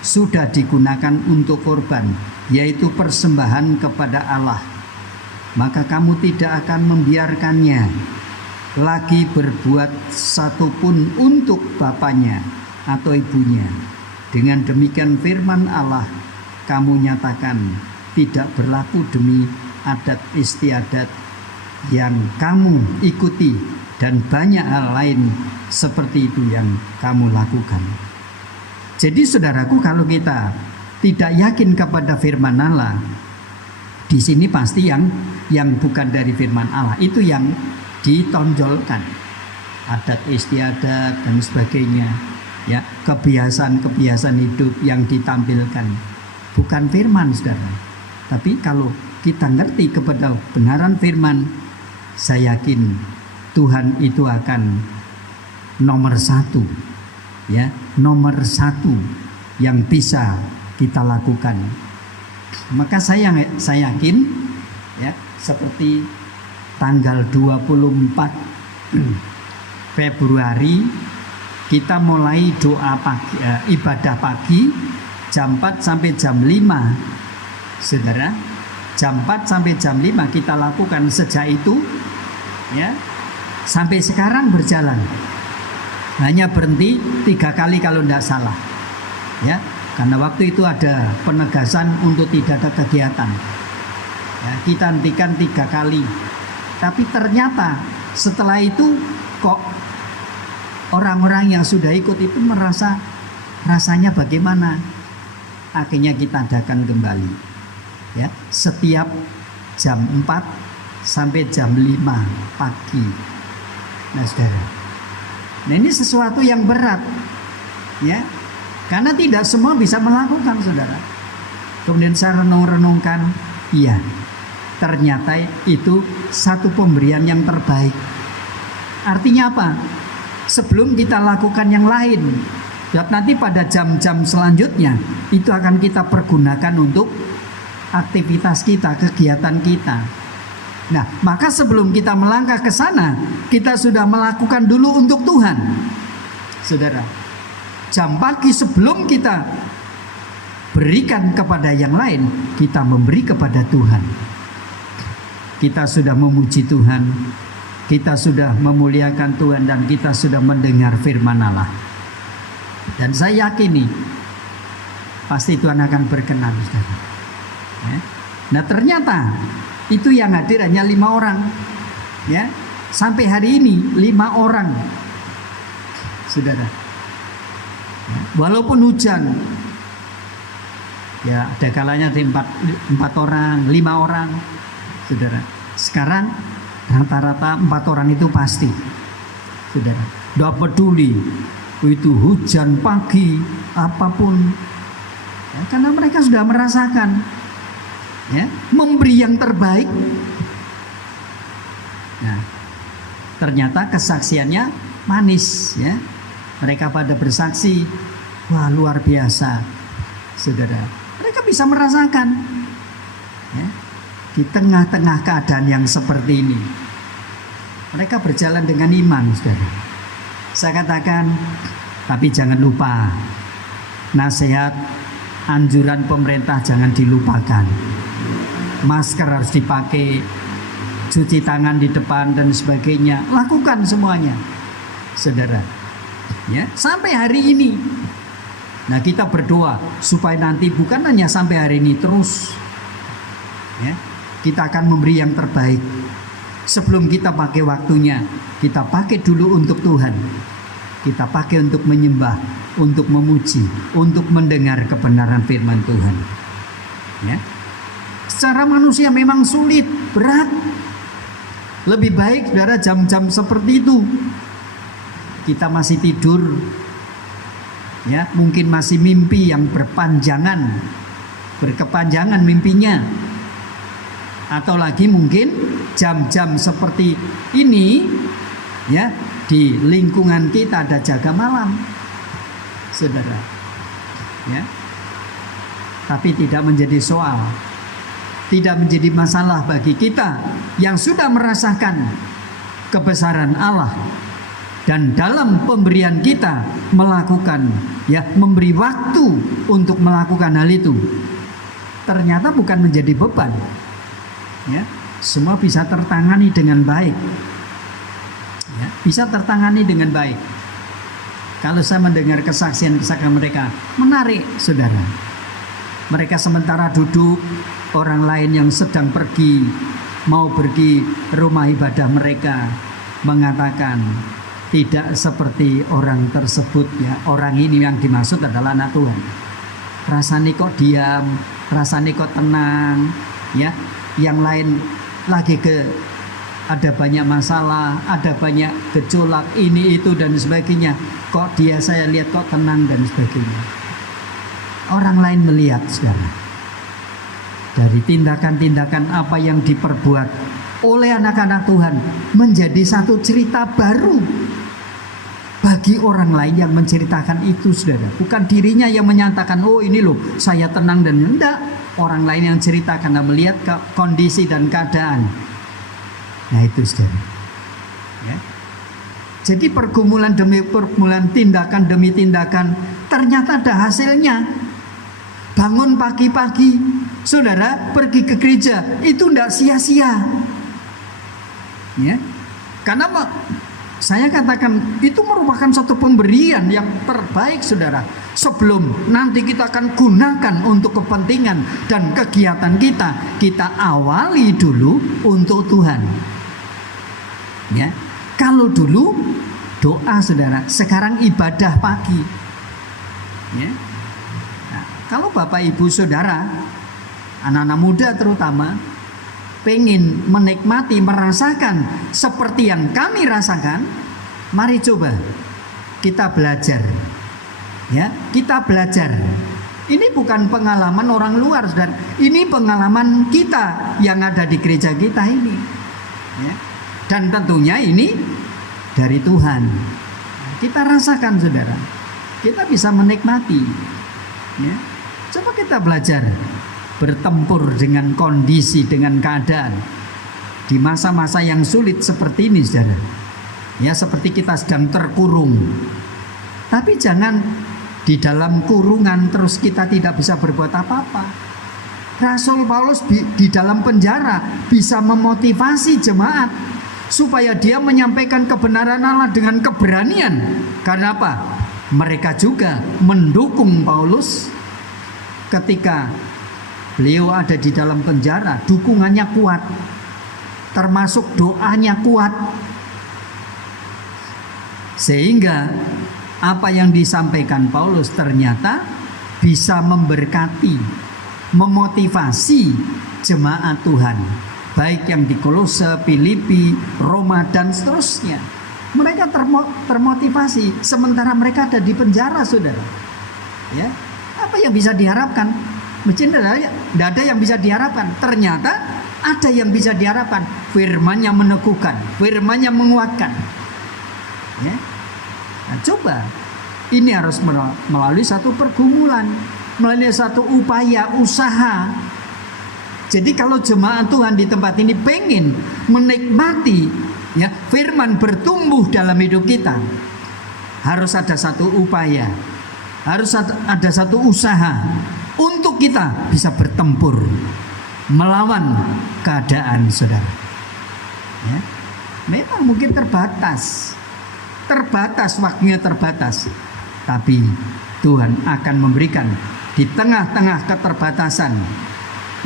sudah digunakan untuk korban, yaitu persembahan kepada Allah. Maka kamu tidak akan membiarkannya lagi berbuat satupun untuk bapaknya atau ibunya. Dengan demikian firman Allah kamu nyatakan tidak berlaku demi adat istiadat yang kamu ikuti, dan banyak hal lain seperti itu yang kamu lakukan. Jadi saudaraku, kalau kita tidak yakin kepada firman Allah, di sini pasti yang bukan dari firman Allah itu yang ditonjolkan, adat istiadat dan sebagainya, ya, kebiasaan-kebiasaan hidup yang ditampilkan, bukan firman, saudara. Tapi kalau kita ngerti kepada kebenaran firman, saya yakin Tuhan itu akan nomor satu, ya, nomor satu yang bisa kita lakukan. Maka saya yakin, ya, seperti tanggal 24 Februari kita mulai doa pagi, ibadah pagi jam 4 sampai jam 5, saudara. Jam 4 sampai jam 5 kita lakukan. Sejak itu, ya, sampai sekarang berjalan. Hanya berhenti 3 kali kalau tidak salah, ya, karena waktu itu ada penegasan untuk tidak ada kegiatan, ya, kita hentikan 3 kali. Tapi ternyata setelah itu kok orang-orang yang sudah ikut itu merasa rasanya bagaimana? Akhirnya kita adakan kembali, ya, setiap jam 4 sampai jam 5 pagi. Nah, saudara, nah ini sesuatu yang berat, ya, karena tidak semua bisa melakukan, saudara. Kemudian saya renung-renungkan, iya, ternyata itu satu pemberian yang terbaik. Artinya apa? Sebelum kita lakukan yang lain, nanti pada jam-jam selanjutnya itu akan kita pergunakan untuk aktivitas kita, kegiatan kita. Nah, maka sebelum kita melangkah ke sana, kita sudah melakukan dulu untuk Tuhan, saudara. Jam pagi sebelum kita berikan kepada yang lain, kita memberi kepada Tuhan. Kita sudah memuji Tuhan, kita sudah memuliakan Tuhan, dan kita sudah mendengar firman Allah. Dan saya yakin nih, pasti Tuhan akan berkenan, saudara. Ya. Nah, ternyata itu yang hadir hanya 5 orang, ya, sampai hari ini 5 orang, saudara. Ya. Walaupun hujan, ya, ada kalanya ada 4 orang, 5 orang, saudara. Sekarang rata-rata 4 orang itu pasti, saudara. Tidak peduli itu hujan pagi apapun, ya, karena mereka sudah merasakan, ya, memberi yang terbaik. Nah, ternyata kesaksiannya manis, ya. Mereka pada bersaksi, wah, luar biasa, saudara. Mereka bisa merasakan, ya, di tengah-tengah keadaan yang seperti ini, mereka berjalan dengan iman, saudara. Saya katakan Tapi jangan lupa, nasihat anjuran pemerintah jangan dilupakan. Masker harus dipakai, cuci tangan di depan dan sebagainya. Lakukan semuanya, saudara. Ya, sampai hari ini. Nah, kita berdoa supaya nanti bukan hanya sampai hari ini terus. Ya, kita akan memberi yang terbaik. Sebelum kita pakai waktunya, kita pakai dulu untuk Tuhan. Kita pakai untuk menyembah, untuk memuji, untuk mendengar kebenaran firman Tuhan. Ya. Secara manusia memang sulit, berat. Lebih baik saudara jam-jam seperti itu kita masih tidur, ya, mungkin masih mimpi yang berkepanjangan mimpinya. Atau lagi mungkin jam-jam seperti ini, ya, di lingkungan kita ada jaga malam, saudara. Ya. Tapi tidak menjadi soal, tidak menjadi masalah bagi kita yang sudah merasakan kebesaran Allah. Dan dalam pemberian kita melakukan, ya, memberi waktu untuk melakukan hal itu, ternyata bukan menjadi beban. Ya, semua bisa tertangani dengan baik. Ya, bisa tertangani dengan baik. Kalau saya mendengar kesaksian-kesaksian mereka, menarik, saudara. Mereka sementara duduk, orang lain yang sedang pergi, mau pergi rumah ibadah mereka, mengatakan, tidak seperti orang tersebut, ya. Orang ini yang dimaksud adalah anak Tuhan. Rasanya kok diam, rasanya kok tenang, ya. Yang lain lagi ada banyak masalah, ada banyak gejolak ini itu dan sebagainya. Kok dia saya lihat kok tenang dan sebagainya. Orang lain melihat, saudara, dari tindakan-tindakan apa yang diperbuat oleh anak-anak Tuhan menjadi satu cerita baru bagi orang lain yang menceritakan itu, saudara. Bukan dirinya yang menyatakan, oh ini loh saya tenang dan enggak. Orang lain yang cerita karena melihat kondisi dan keadaan. Nah itu, saudara. Ya. Jadi pergumulan demi pergumulan, tindakan demi tindakan, ternyata ada hasilnya. Bangun pagi-pagi, saudara, pergi ke gereja, itu enggak sia-sia. Ya. Karena saya katakan itu merupakan satu pemberian yang terbaik, saudara. Sebelum nanti kita akan gunakan untuk kepentingan dan kegiatan kita, kita awali dulu untuk Tuhan. Ya, kalau dulu doa, saudara, sekarang ibadah pagi. Ya. Nah, kalau Bapak Ibu Saudara, anak-anak muda terutama, pengen menikmati, merasakan seperti yang kami rasakan, mari coba kita belajar. Ya, kita belajar. Ini bukan pengalaman orang luar, saudara. Ini pengalaman kita yang ada di gereja kita ini. Ya. Dan tentunya ini dari Tuhan. Kita rasakan, saudara. Kita bisa menikmati. Ya. Coba kita belajar bertempur dengan kondisi, dengan keadaan di masa-masa yang sulit seperti ini, saudara. Ya, seperti kita sedang terkurung. Tapi jangan di dalam kurungan terus kita tidak bisa berbuat apa-apa. Rasul Paulus di dalam penjara bisa memotivasi jemaat supaya dia menyampaikan kebenaran Allah dengan keberanian. Karena apa? Mereka juga mendukung Paulus ketika beliau ada di dalam penjara. Dukungannya kuat, termasuk doanya kuat, sehingga apa yang disampaikan Paulus ternyata bisa memberkati, memotivasi jemaat Tuhan, baik yang di Kolose, Filipi, Roma dan seterusnya. Mereka termotivasi sementara mereka ada di penjara, saudara. Ya, apa yang bisa diharapkan? Mungkin tidak ada yang bisa diharapkan. Ternyata ada yang bisa diharapkan. Firman-Nya meneguhkan, Firman-Nya menguatkan. Ya. Nah, coba, ini harus melalui satu pergumulan, melalui satu upaya, usaha. Jadi kalau jemaat Tuhan di tempat ini pengen menikmati, ya, firman bertumbuh dalam hidup kita, harus ada satu upaya, harus ada satu usaha untuk kita bisa bertempur melawan keadaan, saudara. Ya. Memang mungkin terbatas, waktunya terbatas, tapi Tuhan akan memberikan di tengah-tengah keterbatasan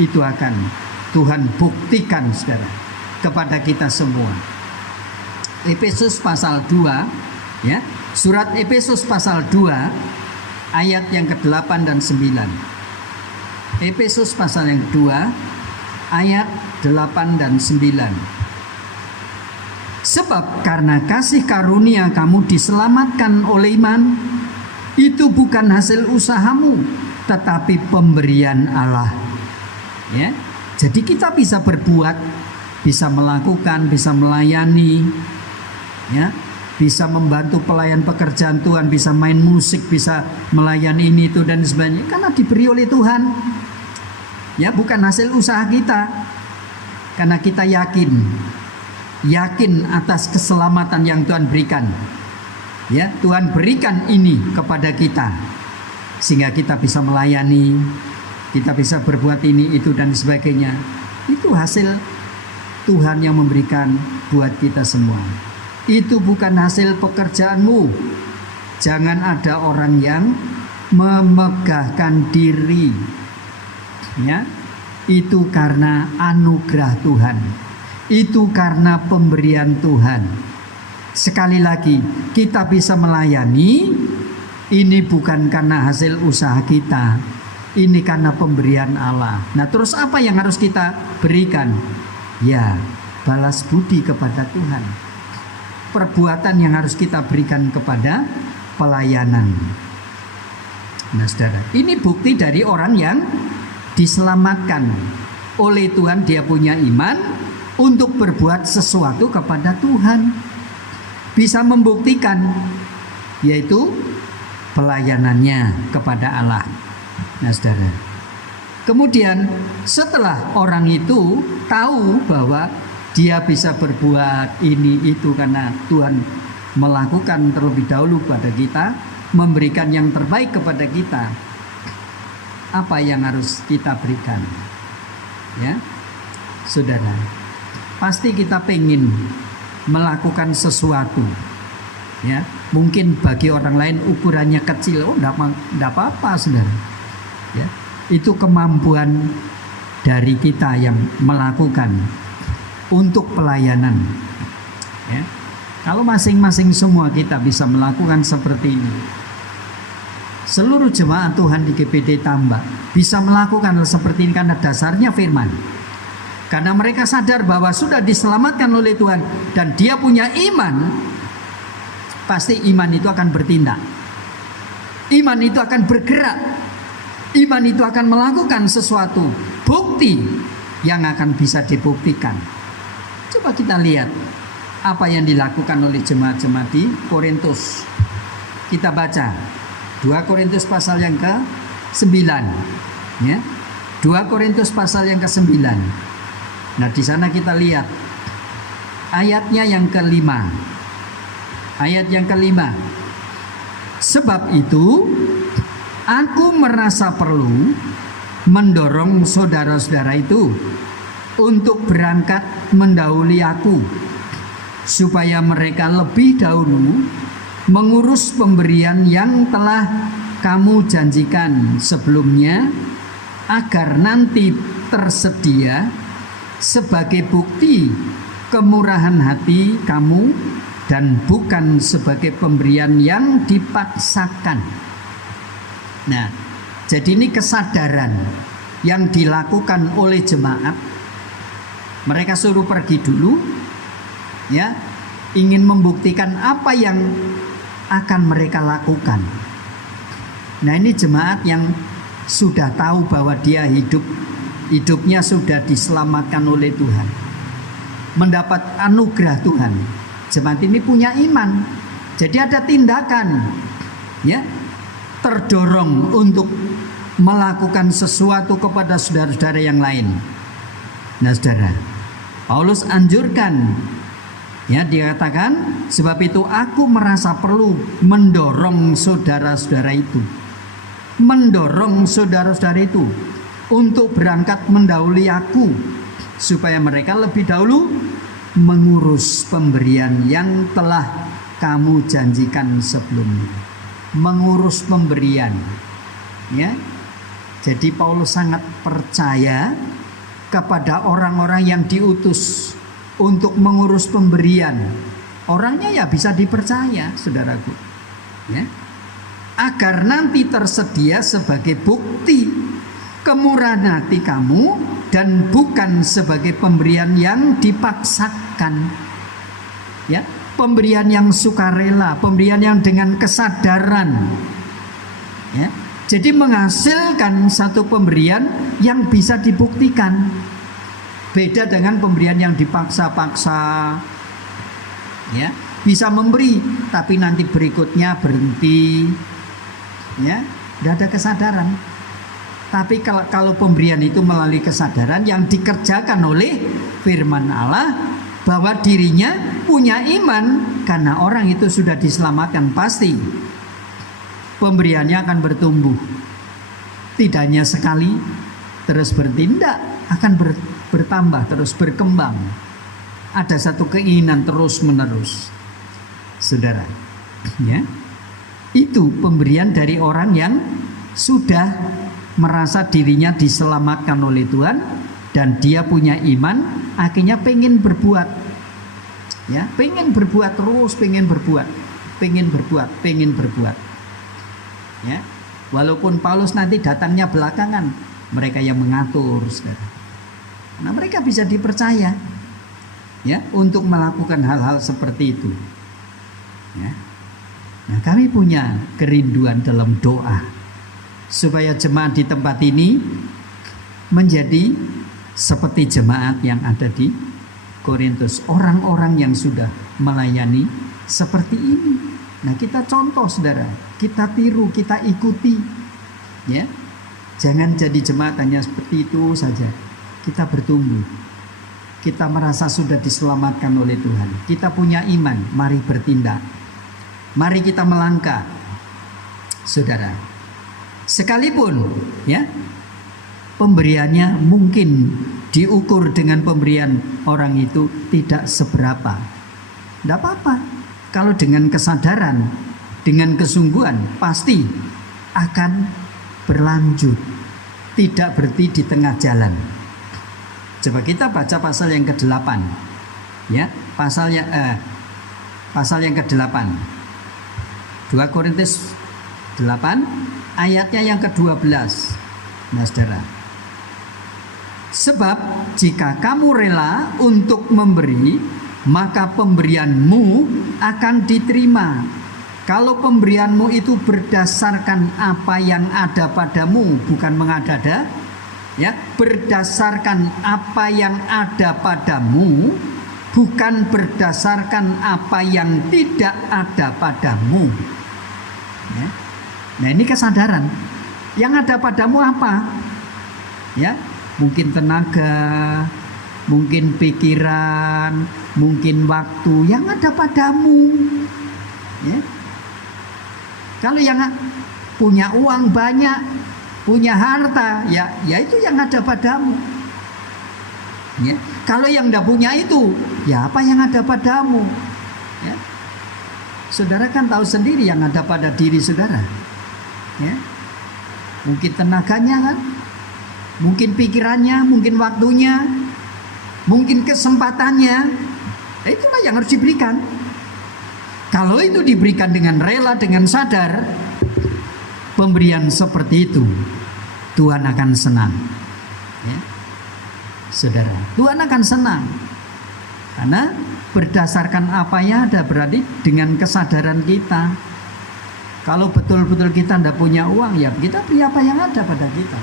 itu, akan Tuhan buktikan, saudara, kepada kita semua. Efesus pasal 2, ya, surat Efesus pasal 2 ayat yang ke-8 dan 9. Efesus pasal yang kedua ayat 8 dan 9. Sebab karena kasih karunia kamu diselamatkan oleh iman, itu bukan hasil usahamu, tetapi pemberian Allah. Ya, jadi kita bisa berbuat, bisa melakukan, bisa melayani, ya, bisa membantu pelayan pekerjaan Tuhan, bisa main musik, bisa melayani ini itu dan sebagainya, karena diberi oleh Tuhan. Ya, bukan hasil usaha kita, karena kita yakin atas keselamatan yang Tuhan berikan. Ya, Tuhan berikan ini kepada kita sehingga kita bisa melayani, kita bisa berbuat ini itu dan sebagainya. Itu hasil Tuhan yang memberikan buat kita semua. Itu bukan hasil pekerjaanmu. Jangan ada orang yang memegahkan diri. Ya, itu karena anugerah Tuhan. Itu karena pemberian Tuhan. Sekali lagi, kita bisa melayani, ini bukan karena hasil usaha kita, ini karena pemberian Allah. Nah, terus apa yang harus kita berikan? Ya, balas budi kepada Tuhan. Perbuatan yang harus kita berikan kepada pelayanan. Nah, saudara, ini bukti dari orang yang diselamatkan oleh Tuhan. Dia punya iman untuk berbuat sesuatu kepada Tuhan, bisa membuktikan, yaitu pelayanannya kepada Allah. Nah, saudara, kemudian setelah orang itu tahu bahwa dia bisa berbuat ini itu karena Tuhan melakukan terlebih dahulu pada kita, memberikan yang terbaik kepada kita, apa yang harus kita berikan? Ya, saudara, pasti kita pengen melakukan sesuatu. Ya, mungkin bagi orang lain ukurannya kecil, enggak apa-apa, saudara. Ya, itu kemampuan dari kita yang melakukan untuk pelayanan. Ya, kalau masing-masing semua kita bisa melakukan seperti ini, seluruh jemaat Tuhan di GPD Tambak bisa melakukan seperti ini karena dasarnya firman. Karena mereka sadar bahwa sudah diselamatkan oleh Tuhan dan dia punya iman, pasti iman itu akan bertindak. Iman itu akan bergerak. Iman itu akan melakukan sesuatu, bukti yang akan bisa dibuktikan. Coba kita lihat apa yang dilakukan oleh jemaat-jemaat di Korintus. Kita baca 2 Korintus pasal yang ke-9, ya. 2 Korintus pasal yang ke-9. Nah, di sana kita lihat ayatnya yang ke-5. Ayat yang ke-5. Sebab itu aku merasa perlu mendorong saudara-saudara itu untuk berangkat mendahului aku, supaya mereka lebih dahulu mengurus pemberian yang telah kamu janjikan sebelumnya, agar nanti tersedia sebagai bukti kemurahan hati kamu dan bukan sebagai pemberian yang dipaksakan. Nah, jadi ini kesadaran yang dilakukan oleh jemaat. Mereka suruh pergi dulu, ya, ingin membuktikan apa yang akan mereka lakukan. Nah, ini jemaat yang sudah tahu bahwa dia hidupnya sudah diselamatkan oleh Tuhan, mendapat anugerah Tuhan. Jemaat ini punya iman, jadi ada tindakan, ya, terdorong untuk melakukan sesuatu kepada saudara-saudara yang lain. Nah, saudara, Paulus anjurkan Ya, dikatakan sebab itu aku merasa perlu mendorong saudara-saudara itu. Mendorong saudara-saudara itu untuk berangkat mendahului aku supaya mereka lebih dahulu mengurus pemberian yang telah kamu janjikan sebelumnya. Mengurus pemberian. Ya. Jadi Paulus sangat percaya kepada orang-orang yang diutus untuk mengurus pemberian. Orangnya ya bisa dipercaya, saudaraku. Ya. Agar nanti tersedia sebagai bukti kemurahan hati kamu dan bukan sebagai pemberian yang dipaksakan. Ya, pemberian yang sukarela, pemberian yang dengan kesadaran. Ya. Jadi menghasilkan satu pemberian yang bisa dibuktikan. Beda dengan pemberian yang dipaksa-paksa. Ya, bisa memberi tapi nanti berikutnya berhenti. Ya, tidak ada kesadaran. Tapi kalau pemberian itu melalui kesadaran yang dikerjakan oleh firman Allah bahwa dirinya punya iman karena orang itu sudah diselamatkan, pasti pemberiannya akan bertumbuh. Tidak hanya sekali terus bertindak, akan bertambah terus, berkembang. Ada satu keinginan terus menerus, saudara. Ya, itu pemberian dari orang yang sudah merasa dirinya diselamatkan oleh Tuhan dan dia punya iman, akhirnya pengen berbuat. Ya, pengen berbuat terus, pengen berbuat. Ya, walaupun Paulus nanti datangnya belakangan, mereka yang mengatur, saudara. Nah, mereka bisa dipercaya, ya, untuk melakukan hal-hal seperti itu. Ya. Nah, kami punya kerinduan dalam doa supaya jemaat di tempat ini menjadi seperti jemaat yang ada di Korintus, orang-orang yang sudah melayani seperti ini. Nah, kita contoh, saudara, kita tiru, kita ikuti, ya. Jangan jadi jemaat hanya seperti itu saja. Kita bertumbuh. Kita merasa sudah diselamatkan oleh Tuhan. Kita punya iman, mari bertindak. Mari kita melangkah. Saudara, sekalipun ya pemberiannya mungkin diukur dengan pemberian orang itu tidak seberapa, tidak apa-apa. Kalau dengan kesadaran, dengan kesungguhan, pasti akan berlanjut, tidak berhenti di tengah jalan. Coba kita baca pasal yang ke-8, ya, pasal yang ke-8, 2 Korintus 8 ayatnya yang ke-12. Nah, saudara, sebab jika kamu rela untuk memberi, maka pemberianmu akan diterima. Kalau pemberianmu itu berdasarkan apa yang ada padamu, bukan mengada-ada, ya, berdasarkan apa yang ada padamu, bukan berdasarkan apa yang tidak ada padamu. Ya. Nah, ini kesadaran. Yang ada padamu apa? Ya, mungkin tenaga, mungkin pikiran, mungkin waktu. Yang ada padamu. Ya. Kalau yang punya uang banyak, punya harta, ya itu yang ada padamu. Ya. Kalau yang tidak punya itu, ya apa yang ada padamu? Ya. Saudara kan tahu sendiri yang ada pada diri saudara. Ya. Mungkin tenaganya kan, mungkin pikirannya, mungkin waktunya, mungkin kesempatannya. Itulah yang harus diberikan. Kalau itu diberikan dengan rela, dengan sadar, pemberian seperti itu, Tuhan akan senang. Ya. Saudara, Tuhan akan senang. Karena berdasarkan apa yang ada, berarti dengan kesadaran kita. Kalau betul-betul kita tidak punya uang, ya kita beri apa yang ada pada kita.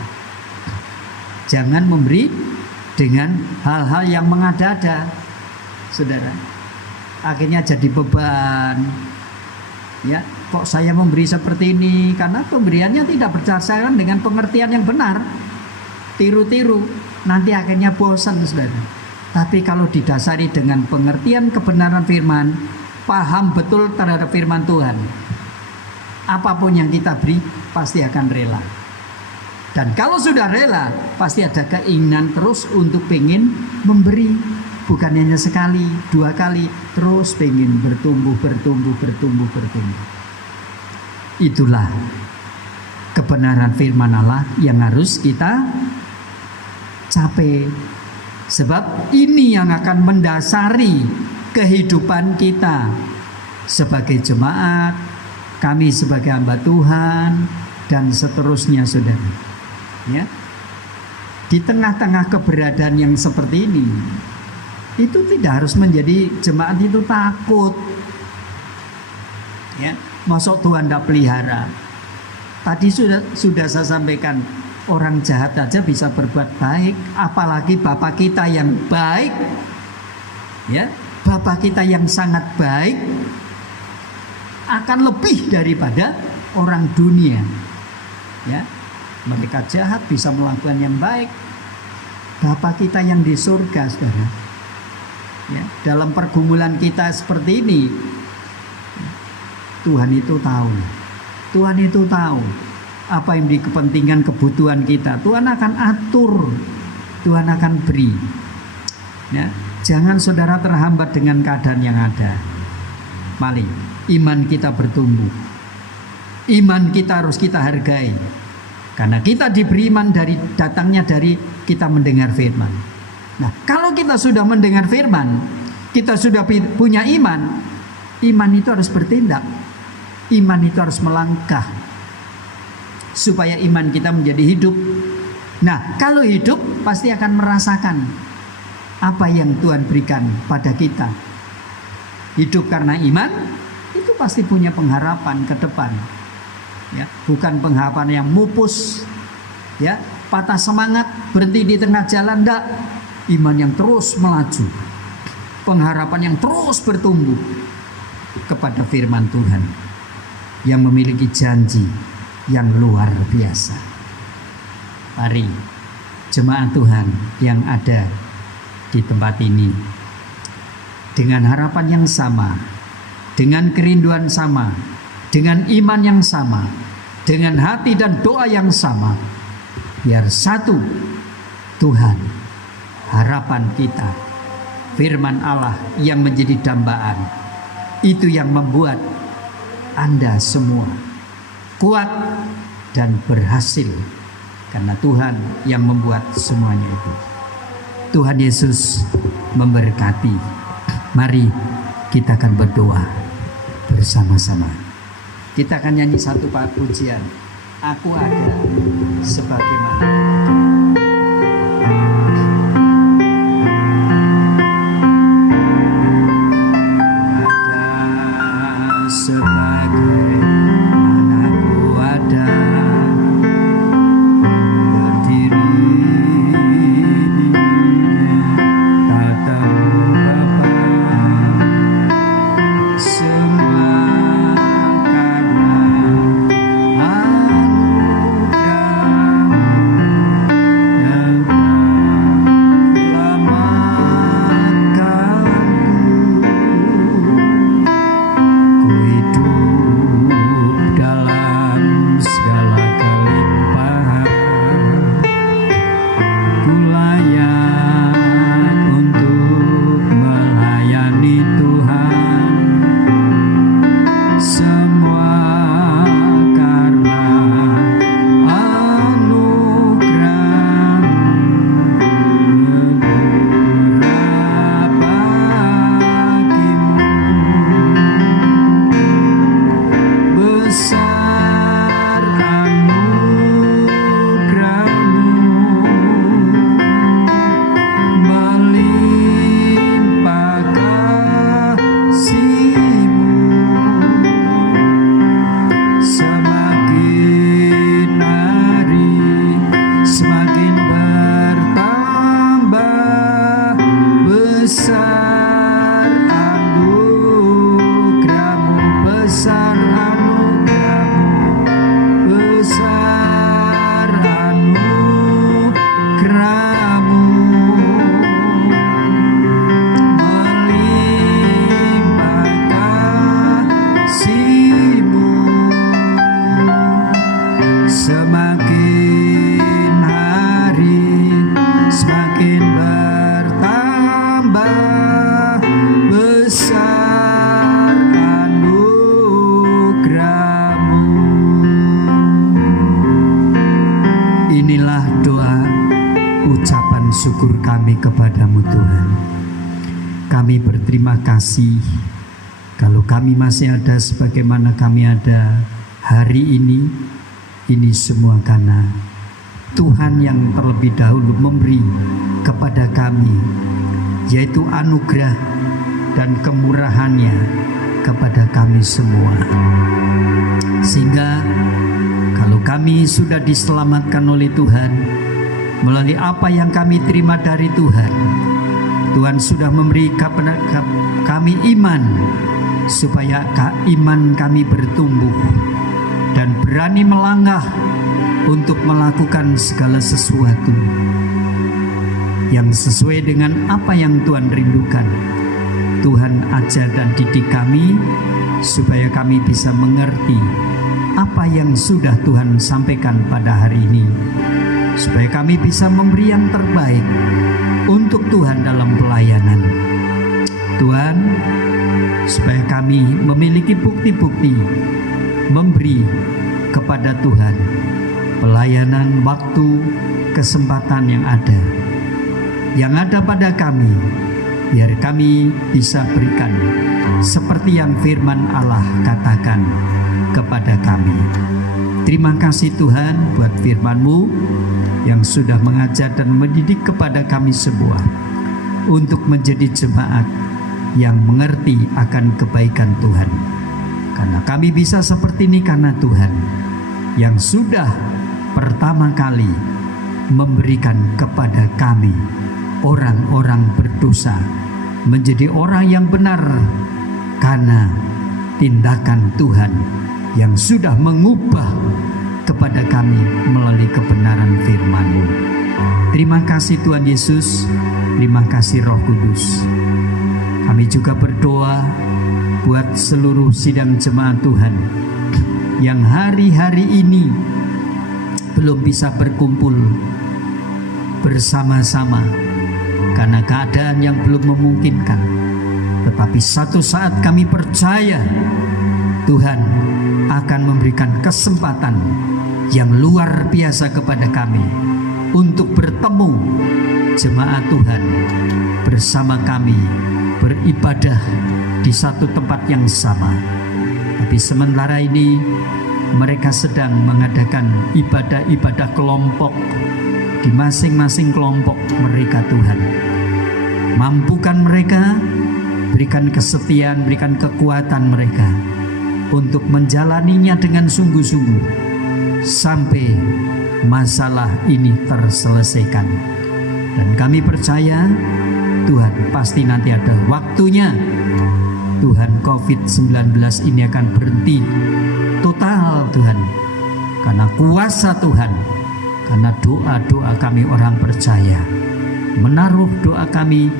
Jangan memberi dengan hal-hal yang mengada-ada, saudara. Akhirnya jadi beban. Ya, kok saya memberi seperti ini? Karena pemberiannya tidak berdasarkan dengan pengertian yang benar. Tiru-tiru, nanti akhirnya bosan, saudara. Tapi kalau didasari dengan pengertian kebenaran firman, paham betul terhadap firman Tuhan, apapun yang kita beri pasti akan rela. Dan kalau sudah rela, pasti ada keinginan terus untuk pengen memberi. Bukan hanya sekali, 2 kali, terus pengen bertumbuh. Itulah kebenaran firman Allah yang harus kita capai. Sebab ini yang akan mendasari kehidupan kita sebagai jemaat, kami sebagai hamba Tuhan, dan seterusnya, saudara. Ya. Di tengah-tengah keberadaan yang seperti ini, itu tidak harus menjadi jemaat itu takut. Ya, masuk Tuhan tidak pelihara. Tadi sudah saya sampaikan, orang jahat aja bisa berbuat baik, apalagi Bapa kita yang baik. Ya, Bapa kita yang sangat baik akan lebih daripada orang dunia. Ya, mereka jahat bisa melakukan yang baik. Bapa kita yang di surga, saudara. Ya, dalam pergumulan kita seperti ini, Tuhan itu tahu. Tuhan itu tahu apa yang di kepentingan kebutuhan kita. Tuhan akan atur, Tuhan akan beri. Ya, jangan saudara terhambat dengan keadaan yang ada. Mari iman kita bertumbuh. Iman kita harus kita hargai. Karena kita diberi iman datangnya dari kita mendengar firman. Nah, kalau kita sudah mendengar firman, kita sudah punya iman, iman itu harus bertindak. Iman itu harus melangkah supaya iman kita menjadi hidup. Nah, kalau hidup pasti akan merasakan apa yang Tuhan berikan pada kita. Hidup karena iman itu pasti punya pengharapan ke depan. Ya, bukan pengharapan yang mupus, ya, patah semangat, berhenti di tengah jalan, enggak. Iman yang terus melaju, pengharapan yang terus bertumbuh kepada firman Tuhan yang memiliki janji yang luar biasa. Mari jemaat Tuhan yang ada di tempat ini, dengan harapan yang sama, dengan kerinduan sama, dengan iman yang sama, dengan hati dan doa yang sama, biar satu Tuhan, harapan kita, firman Allah yang menjadi dambaan, itu yang membuat Anda semua kuat dan berhasil, karena Tuhan yang membuat semuanya itu. Tuhan Yesus memberkati. Mari kita akan berdoa bersama-sama. Kita akan nyanyi satu pujian, Aku Ada Sebagaimana. berdoa ucapan syukur kami kepadamu Tuhan. Kami berterima kasih kalau kami masih ada sebagaimana kami ada hari ini semua karena Tuhan yang terlebih dahulu memberi kepada kami, yaitu anugerah dan kemurahannya kepada kami semua. Sehingga kalau kami sudah diselamatkan oleh Tuhan melalui apa yang kami terima dari Tuhan, Tuhan sudah memberi kepada kami iman supaya iman kami bertumbuh dan berani melangkah untuk melakukan segala sesuatu yang sesuai dengan apa yang Tuhan rindukan. Tuhan ajar dan didik kami supaya kami bisa mengerti apa yang sudah Tuhan sampaikan pada hari ini, supaya kami bisa memberi yang terbaik untuk Tuhan dalam pelayanan Tuhan, supaya kami memiliki bukti-bukti memberi kepada Tuhan pelayanan, waktu, kesempatan yang ada pada kami, biar kami bisa berikan seperti yang firman Allah katakan kepada kami. Terima kasih Tuhan buat firman-Mu yang sudah mengajar dan mendidik kepada kami semua untuk menjadi jemaat yang mengerti akan kebaikan Tuhan. Karena kami bisa seperti ini karena Tuhan yang sudah pertama kali memberikan kepada kami orang-orang berdosa menjadi orang yang benar karena tindakan Tuhan yang sudah mengubah kepada kami melalui kebenaran firman-Mu. Terima kasih Tuhan Yesus, terima kasih Roh Kudus. Kami juga berdoa buat seluruh sidang jemaat Tuhan yang hari-hari ini belum bisa berkumpul bersama-sama karena keadaan yang belum memungkinkan. Tetapi satu saat kami percaya Tuhan akan memberikan kesempatan yang luar biasa kepada kami untuk bertemu jemaat Tuhan bersama kami beribadah di satu tempat yang sama. Tapi sementara ini mereka sedang mengadakan ibadah-ibadah kelompok di masing-masing kelompok mereka. Tuhan, mampukan mereka, berikan kesetiaan, berikan kekuatan mereka untuk menjalaninya dengan sungguh-sungguh sampai masalah ini terselesaikan. Dan kami percaya Tuhan pasti nanti ada waktunya Tuhan COVID-19 ini akan berhenti total Tuhan, karena kuasa Tuhan, karena doa-doa kami orang percaya menaruh doa kami,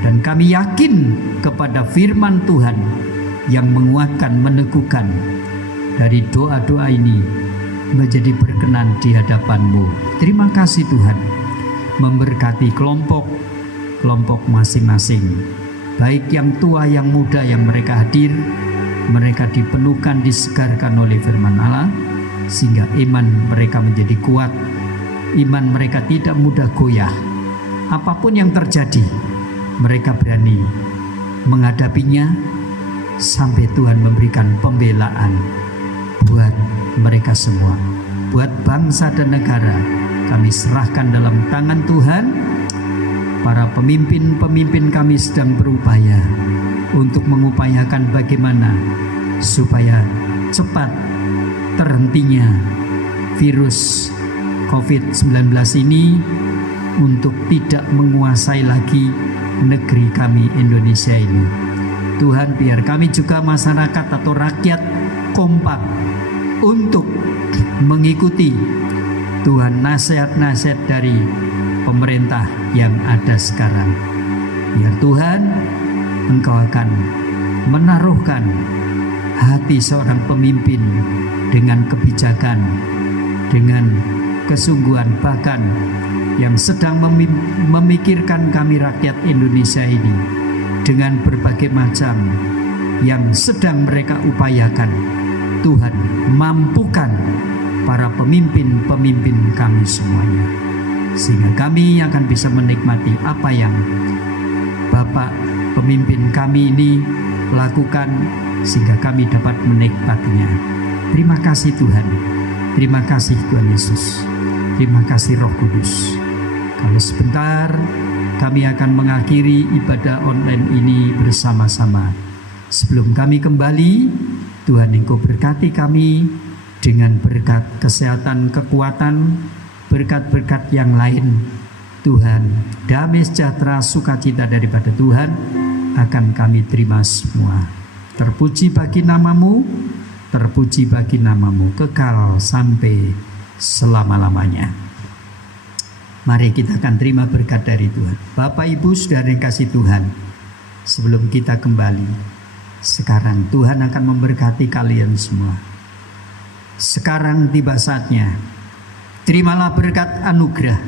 dan kami yakin kepada firman Tuhan yang menguatkan, meneguhkan dari doa-doa ini menjadi berkenan di hadapan-Mu. Terima kasih Tuhan, memberkati kelompok masing-masing, baik yang tua yang muda yang mereka hadir, mereka dipenuhkan, disegarkan oleh firman Allah sehingga iman mereka menjadi kuat, iman mereka tidak mudah goyah. Apapun yang terjadi, mereka berani menghadapinya sampai Tuhan memberikan pembelaan buat mereka semua, buat bangsa dan negara. Kami serahkan dalam tangan Tuhan. Para pemimpin kami sedang berupaya untuk mengupayakan bagaimana supaya cepat terhentinya virus COVID-19 ini untuk tidak menguasai lagi negeri kami Indonesia ini. Tuhan, biar kami juga masyarakat atau rakyat kompak untuk mengikuti Tuhan nasihat-nasihat dari pemerintah yang ada sekarang. Biar Tuhan, Engkau akan menaruhkan hati seorang pemimpin dengan kebijakan, dengan kesungguhan, bahkan yang sedang memikirkan kami rakyat Indonesia ini dengan berbagai macam yang sedang mereka upayakan. Tuhan, mampukan para pemimpin kami semuanya sehingga kami akan bisa menikmati apa yang Bapak pemimpin kami ini lakukan, sehingga kami dapat menikmatinya. Terima kasih Tuhan, terima kasih Tuhan Yesus, terima kasih Roh Kudus. Kalau sebentar kami akan mengakhiri ibadah online ini bersama-sama. Sebelum kami kembali, Tuhan Engkau berkati kami dengan berkat kesehatan, kekuatan, berkat-berkat yang lain. Tuhan, damai sejahtera, sukacita daripada Tuhan akan kami terima semua. Terpuji bagi namamu, terpuji bagi namamu, kekal sampai selama-lamanya. Mari kita akan terima berkat dari Tuhan. Bapak Ibu saudara yang kasih Tuhan, sebelum kita kembali, sekarang Tuhan akan memberkati kalian semua. Sekarang tiba saatnya, terimalah berkat anugerah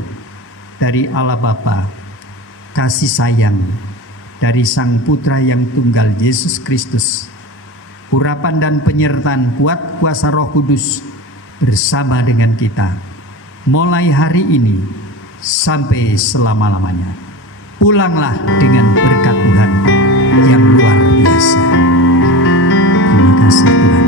dari Allah Bapa, kasih sayang dari Sang Putra yang tunggal Yesus Kristus, urapan dan penyertaan kuat kuasa Roh Kudus bersama dengan kita, mulai hari ini sampai selama-lamanya. Pulanglah dengan berkat Tuhan yang luar biasa. Terima kasih Tuhan.